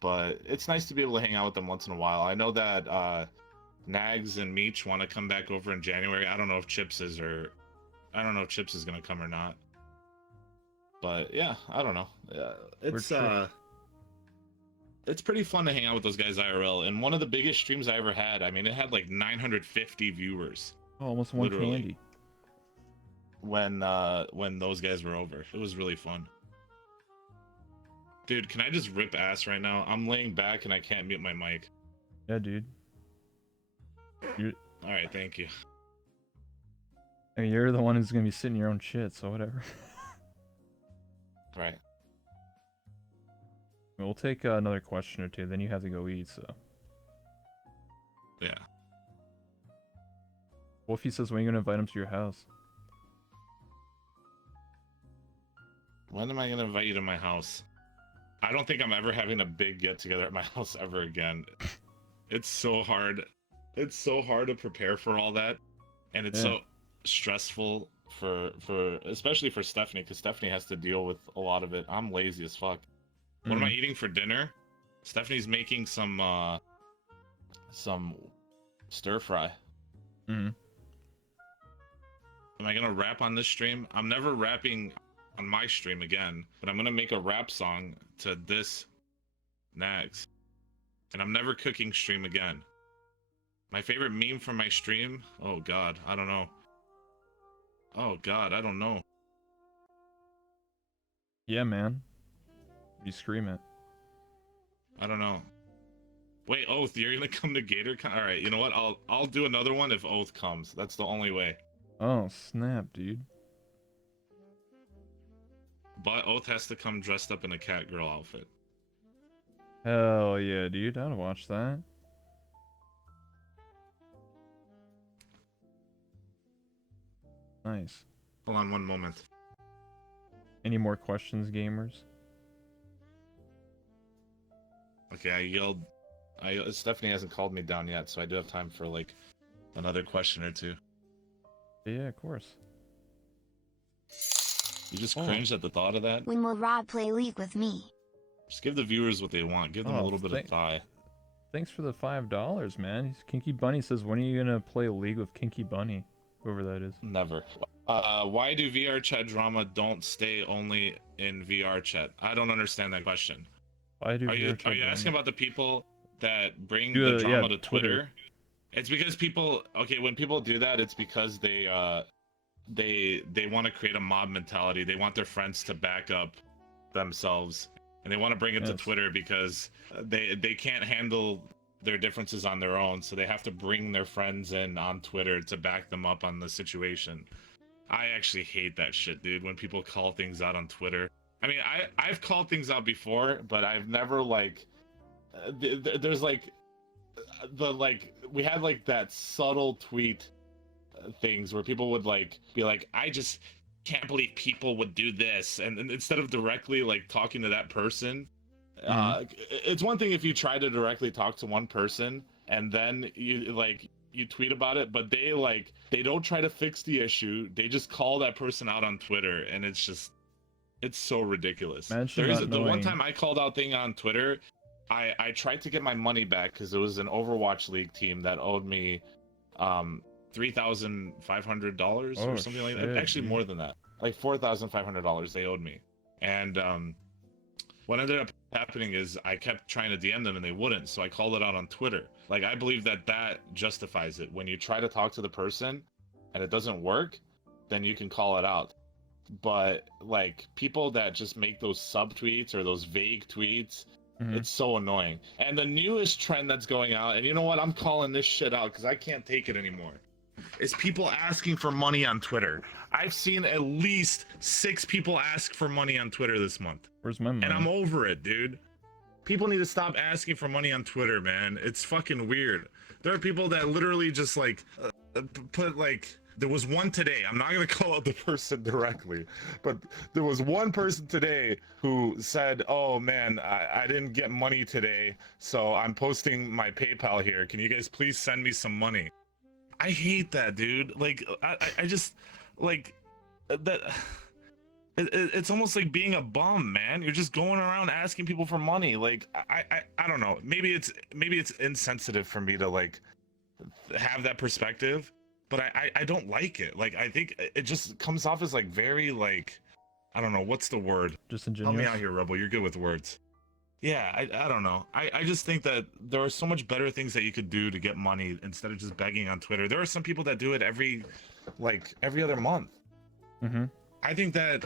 but it's nice to be able to hang out with them once in a while. I know that Nags and Meech want to come back over in January. I don't know if Chips is gonna come or not. But yeah, I don't know. It's pretty fun to hang out with those guys IRL. And one of the biggest streams I ever had, I mean, it had like 950 viewers. Oh, almost one Literally. candy. When those guys were over. It was really fun. Dude, can I just rip ass right now? I'm laying back and I can't mute my mic. Yeah, dude. Alright, thank you. I mean, you're the one who's gonna be sitting in your own shit, so whatever. Right. We'll take another question or two, then you have to go eat, so. Yeah. Wolfie says, when are you gonna invite him to your house? When am I gonna invite you to my house? I don't think I'm ever having a big get together at my house ever again. It's so hard. It's so hard to prepare for all that, and it's so stressful for especially for Stephanie, because Stephanie has to deal with a lot of it. I'm lazy as fuck. What am I eating for dinner? Stephanie's making some stir fry. Mm-hmm. Am I gonna rap on this stream? I'm never rapping on my stream again, but I'm gonna make a rap song to this Nags. And I'm never cooking stream again. My favorite meme from my stream? Oh god, I don't know. Oh god, I don't know. Yeah, man. You scream it. I don't know. Wait, Oath, you're gonna come to GatorCon? Alright, you know what? I'll do another one if Oath comes. That's the only way. Oh, snap, dude. But Oath has to come dressed up in a cat girl outfit. Hell yeah, dude. I'd watch that. Nice. Hold on one moment. Any more questions, gamers? Okay, I yelled. Stephanie hasn't called me down yet, so I do have time for like another question or two. Yeah, of course. You just cringed at the thought of that? When will Rob play League with me? Just give the viewers what they want. Give them a little bit of thigh. Thanks for the $5, man. Kinky Bunny says, when are you gonna play League with Kinky Bunny? Whoever that is. Never. Why do VR chat drama don't stay only in VR chat? I don't understand that question. Why do Are you asking about the people that bring the drama to Twitter? It's because people, okay, when people do that, it's because they want to create a mob mentality. They want their friends to back up themselves, and they want to bring it to Twitter because they can't handle their differences on their own, so they have to bring their friends in on Twitter to back them up on the situation. I actually hate that shit, dude, when people call things out on Twitter. I mean, I've called things out before, but I've never like there's like we had like that subtle tweet things where people would like be like, I just can't believe people would do this, and instead of directly like talking to that person, it's one thing if you try to directly talk to one person and then you tweet about it, but they don't try to fix the issue. They just call that person out on Twitter, and it's so ridiculous. The one time I called out thing on Twitter, I tried to get my money back because it was an Overwatch League team that owed me $3,500 or something like that. Actually, more than that, like $4,500 they owed me. And what ended up happening is I kept trying to DM them and they wouldn't, so I called it out on Twitter. Like, I believe that justifies it. When you try to talk to the person and it doesn't work, then you can call it out. But like, people that just make those subtweets or those vague tweets, it's so annoying. And the newest trend that's going out, and you know what, I'm calling this shit out because I can't take it anymore, is people asking for money on Twitter. I've seen at least 6 people ask for money on Twitter this month. Where's my money? And I'm over it, dude. People need to stop asking for money on Twitter, man. It's fucking weird. There are people that literally just like put like There was one today. I'm not gonna call out the person directly, but there was one person today who said, "Oh man, I didn't get money today, so I'm posting my PayPal here. Can you guys please send me some money?" I hate that, dude. Like, I just like that. It's almost like being a bum, man. You're just going around asking people for money. Like, I don't know. Maybe it's insensitive for me to like have that perspective, but I don't like it. Like, I think it just comes off as like very like, I don't know, what's the word? Disingenuous. Help me out here, Rebel. You're good with words. Yeah, I don't know. I just think that there are so much better things that you could do to get money instead of just begging on Twitter. There are some people that do it every other month. Mm-hmm. I think that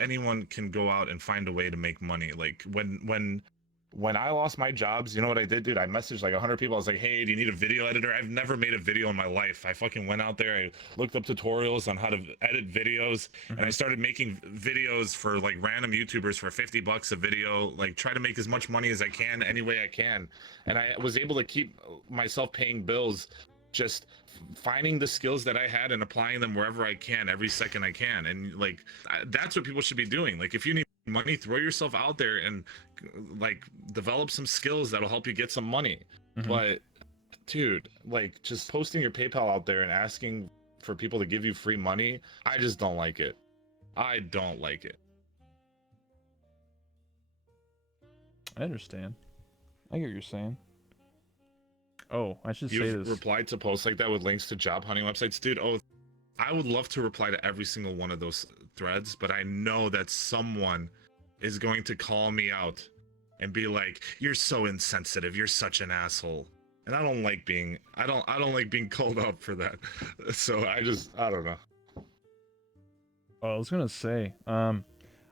anyone can go out and find a way to make money. Like when I lost my jobs, you know what I did, dude? I messaged like 100 people. I was like, "Hey, do you need a video editor?" I've never made a video in my life. I fucking went out there. I looked up tutorials on how to edit videos, and I started making videos for like random YouTubers for $50 a video. Like, try to make as much money as I can any way I can, and I was able to keep myself paying bills, just finding the skills that I had and applying them wherever I can, every second I can. And like, that's what people should be doing. Like, if you need money, throw yourself out there and like develop some skills that'll help you get some money. But dude, like, just posting your PayPal out there and asking for people to give you free money, I just don't like it. I don't like it. I understand. I get what you're saying. Oh, I should say You've this. replied to posts like that with links to job hunting websites, dude. Oh, I would love to reply to every single one of those threads, but I know that someone is going to call me out and be like, "You're so insensitive. You're such an asshole." And I don't like being called out for that. So I don't know. Oh, I was gonna say,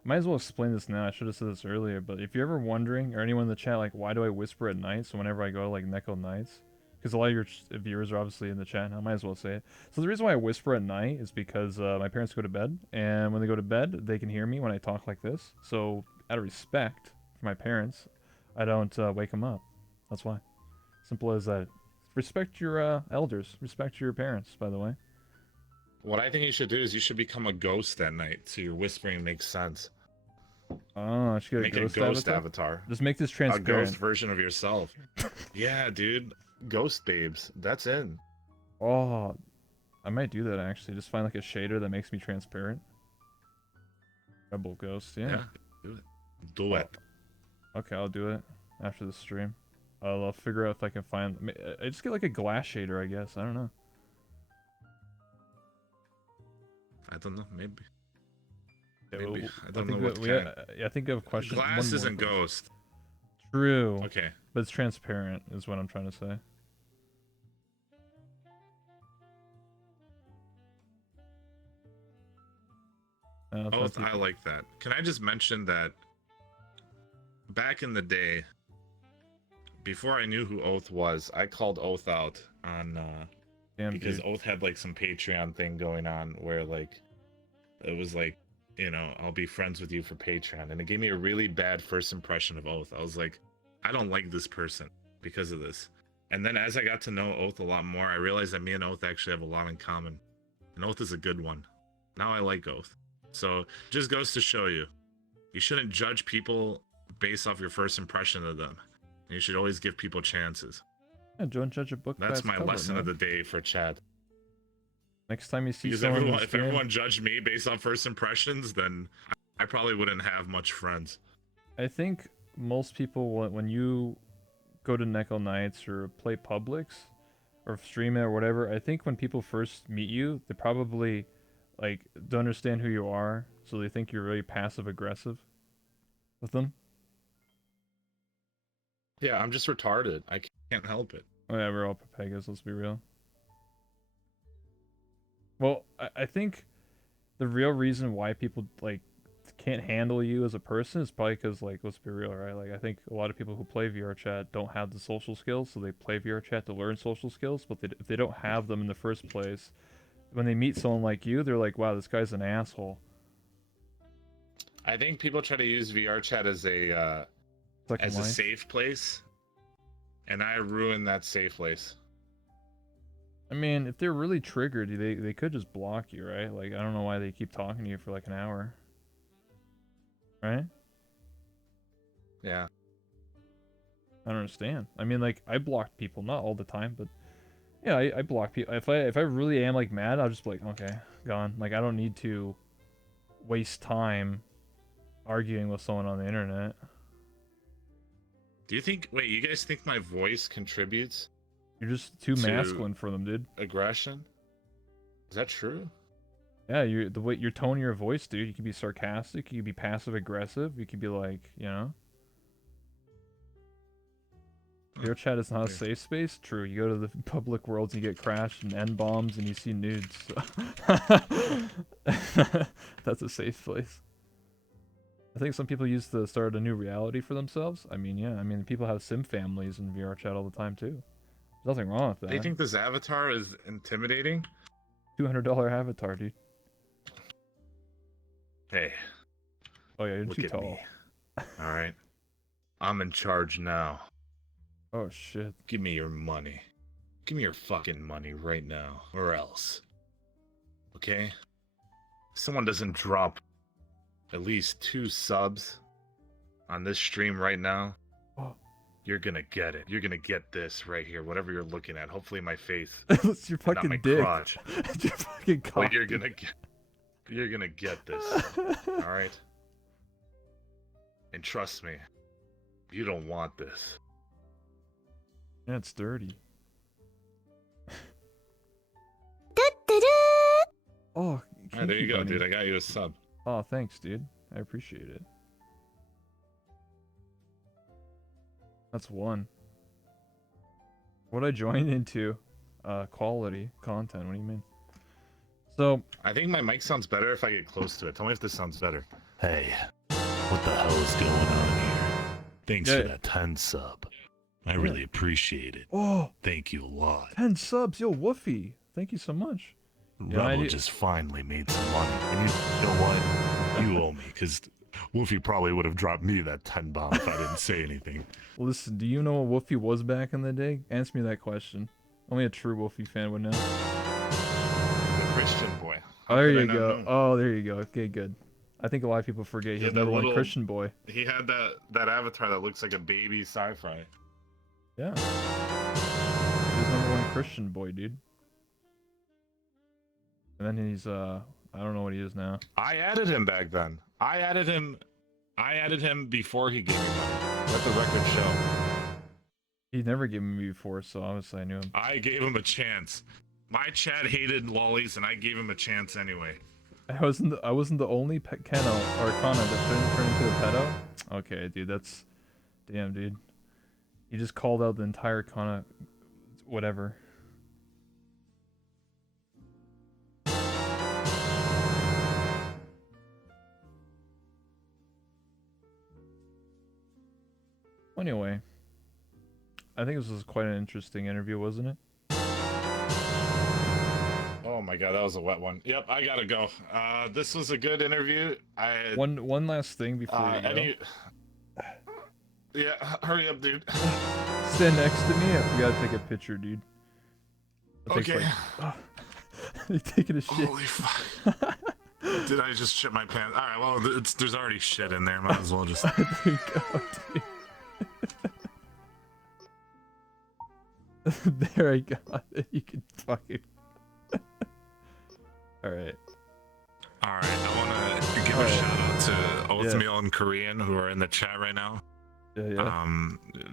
might as well explain this now. I should have said this earlier, but if you're ever wondering, or anyone in the chat, like, why do I whisper at night? So whenever I go to like Neko Nights, because a lot of your viewers are obviously in the chat now, I might as well say it. So the reason why I whisper at night is because my parents go to bed, and when they go to bed, they can hear me when I talk like this. So out of respect for my parents, I don't wake them up. That's why. Simple as that. Respect your elders. Respect your parents, by the way. What I think you should do is you should become a ghost at night, so your whispering makes sense. Oh, I should get Make a ghost avatar. Just make this A transparent. ghost version of yourself. Yeah, dude. Ghost babes. That's in. Oh, I might do that actually. Just find like a shader that makes me transparent. Rebel Ghost, yeah. Do it. Do it. Okay, I'll do it after the stream. I'll figure out if I can find. I just get like a glass shader, I guess. I don't know. I don't know. Maybe. Yeah, Maybe. I don't think know what kind. I think I have a question. Glass isn't ghost. True. Okay. But it's transparent, is what I'm trying to say. Oath, I like that. Can I just mention that back in the day, before I knew who Oath was, I called Oath out on Damn, because dude. Oath had like some Patreon thing going on where like it was like, you know, I'll be friends with you for Patreon, and it gave me a really bad first impression of Oath. I was like, I don't like this person because of this. And then as I got to know Oath a lot more, I realized that me and Oath actually have a lot in common. And Oath is a good one. Now I like Oath. So just goes to show you, you shouldn't judge people based off your first impression of them. You should always give people chances. Yeah, don't judge a book by That's its my cover, lesson man. of the day for Chad. Next time you see Because someone in the if stream, everyone judged me based off first impressions, then I probably wouldn't have much friends. I think most people, when you go to Neko Nights or play Publix or stream it or whatever, I think when people first meet you, they probably like don't understand who you are, so they think you're really passive aggressive with them. Yeah, I'm just retarded. I can't help it. Oh yeah, we're all Pepegas, let's be real. Well, I think the real reason why people like can't handle you as a person is probably because, like, let's be real, right? Like, I think a lot of people who play VR chat don't have the social skills, so they play VR chat to learn social skills, but if they don't have them in the first place, when they meet someone like you, they're like, wow, this guy's an asshole. I think people try to use VR chat as a safe place, and I ruined that safe place. I mean, if they're really triggered, they could just block you, right? Like, I don't know why they keep talking to you for like an hour. Right? Yeah. I don't understand. I mean, like, I blocked people, not all the time, but yeah, I block people. If I really am like mad, I'll just be like, okay, gone. Like, I don't need to waste time arguing with someone on the internet. Do you think? Wait, you guys think my voice contributes You're just too to masculine for them, dude. aggression? Is that true? Yeah, the way your tone of your voice, dude. You could be sarcastic. You could be passive aggressive. You could be like, you know. Your chat is not a Weird. safe space. True. You go to the public worlds and you get crashed and end bombs and you see nudes. So. That's a safe place. I think some people use to start a new reality for themselves. I mean, yeah. I mean, people have sim families in VR chat all the time too. There's nothing wrong with that. They think this avatar is intimidating. $200 avatar, dude. Hey, Oh yeah, you're look too at tall. me. All right, I'm in charge now. Oh shit. Give me your money. Give me your fucking money right now, or else. Okay? If someone doesn't drop at least 2 subs on this stream right now, Oh. you're gonna get it. You're gonna get this right here, whatever you're looking at. Hopefully my face, It's your not fucking my dick. crotch. It's your fucking cock. But you're gonna get this. All right? And trust me, you don't want this. Yeah, it's dirty. Oh, Alright, there you go, bunny. dude. I got you a sub. Oh, thanks, dude. I appreciate it. That's one. What I joined into, quality content. What do you mean? So, I think my mic sounds better if I get close to it. Tell me if this sounds better. Hey, what the hell is going on here? Thanks Yeah. for that 10 sub. I really appreciate it. oh, Thank you a lot. 10 subs, yo, Woofy. Thank you so much. Yeah, Rebel just finally made some money. And you know what? You owe me, because Wolfie probably would have dropped me that 10 bomb if I didn't say anything. Listen, do you know what Woofy was back in the day? Answer me that question. Only a true Woofy fan would know. The Christian boy. Oh, How there could I you not go. know? Oh, there you go. Okay, good. I think a lot of people forget he's Yeah, that number one little- Christian boy. He had that avatar that looks like a baby sci-fi. Yeah. He's number one Christian boy, dude. And then he's, I don't know what he is now. I added him back then. I added him before he gave me money. Let the record show. He never gave me before, so obviously I knew him. I gave him a chance. My chat hated lollies, and I gave him a chance anyway. I wasn't the only Keno or Kana that turned into a pedo. Okay, dude, that's damn, dude. You just called out the entire Kana, whatever. Anyway, I think this was quite an interesting interview, wasn't it? Oh my god, that was a wet one. Yep, I gotta go. This was a good interview. One last thing before you go. Yeah, hurry up, dude. Stand next to me. We gotta take a picture, dude. It takes, Okay. like, you taking a shit? Holy fuck. Did I just shit my pants? Alright, well, there's already shit in there. Might as well just... There you go, dude. There I got it. You can fucking. Alright. Alright, I want to give a shout out to Oathmeal and Korean who are in the chat right now. Yeah.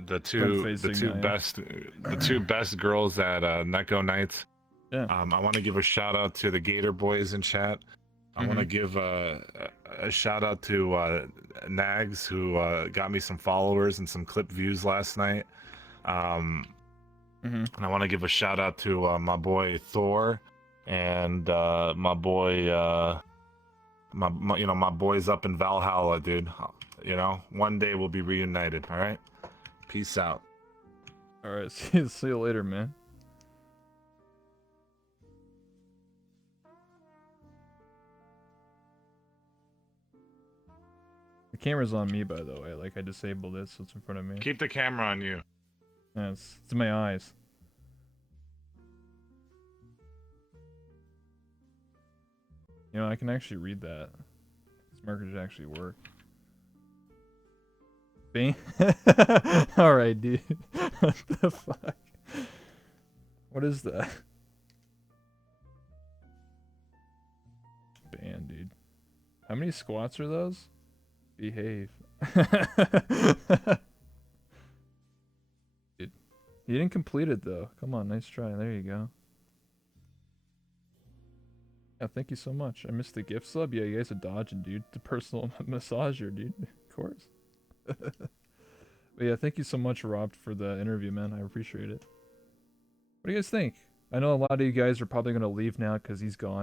The two Front-facing, best girls at Neko Nights. Yeah. I want to give a shout out to the Gator Boys in chat. I want to Mhm. give a shout out to Nags who got me some followers and some clip views last night. And I want to give a shout out to my boy Thor and my boy my boys up in Valhalla, dude. You know, one day we'll be reunited. All right, peace out. Alright, see you later, man. The camera's on me, by the way. Like, I disabled it, so it's in front of me. Keep the camera on you. Yeah, it's in my eyes. You know, I can actually read that. This marker should actually work. Bang. Alright, dude. What the fuck? What is that? Ban, dude. How many squats are those? Behave. Dude. You didn't complete it though. Come on, nice try. There you go. Yeah, thank you so much. I missed the gift sub. Yeah, you guys are dodging, dude. The personal massager, dude. Of course. But yeah, thank you so much, Rob, for the interview, man. I appreciate it. What do you guys think? I know a lot of you guys are probably going to leave now because he's gone.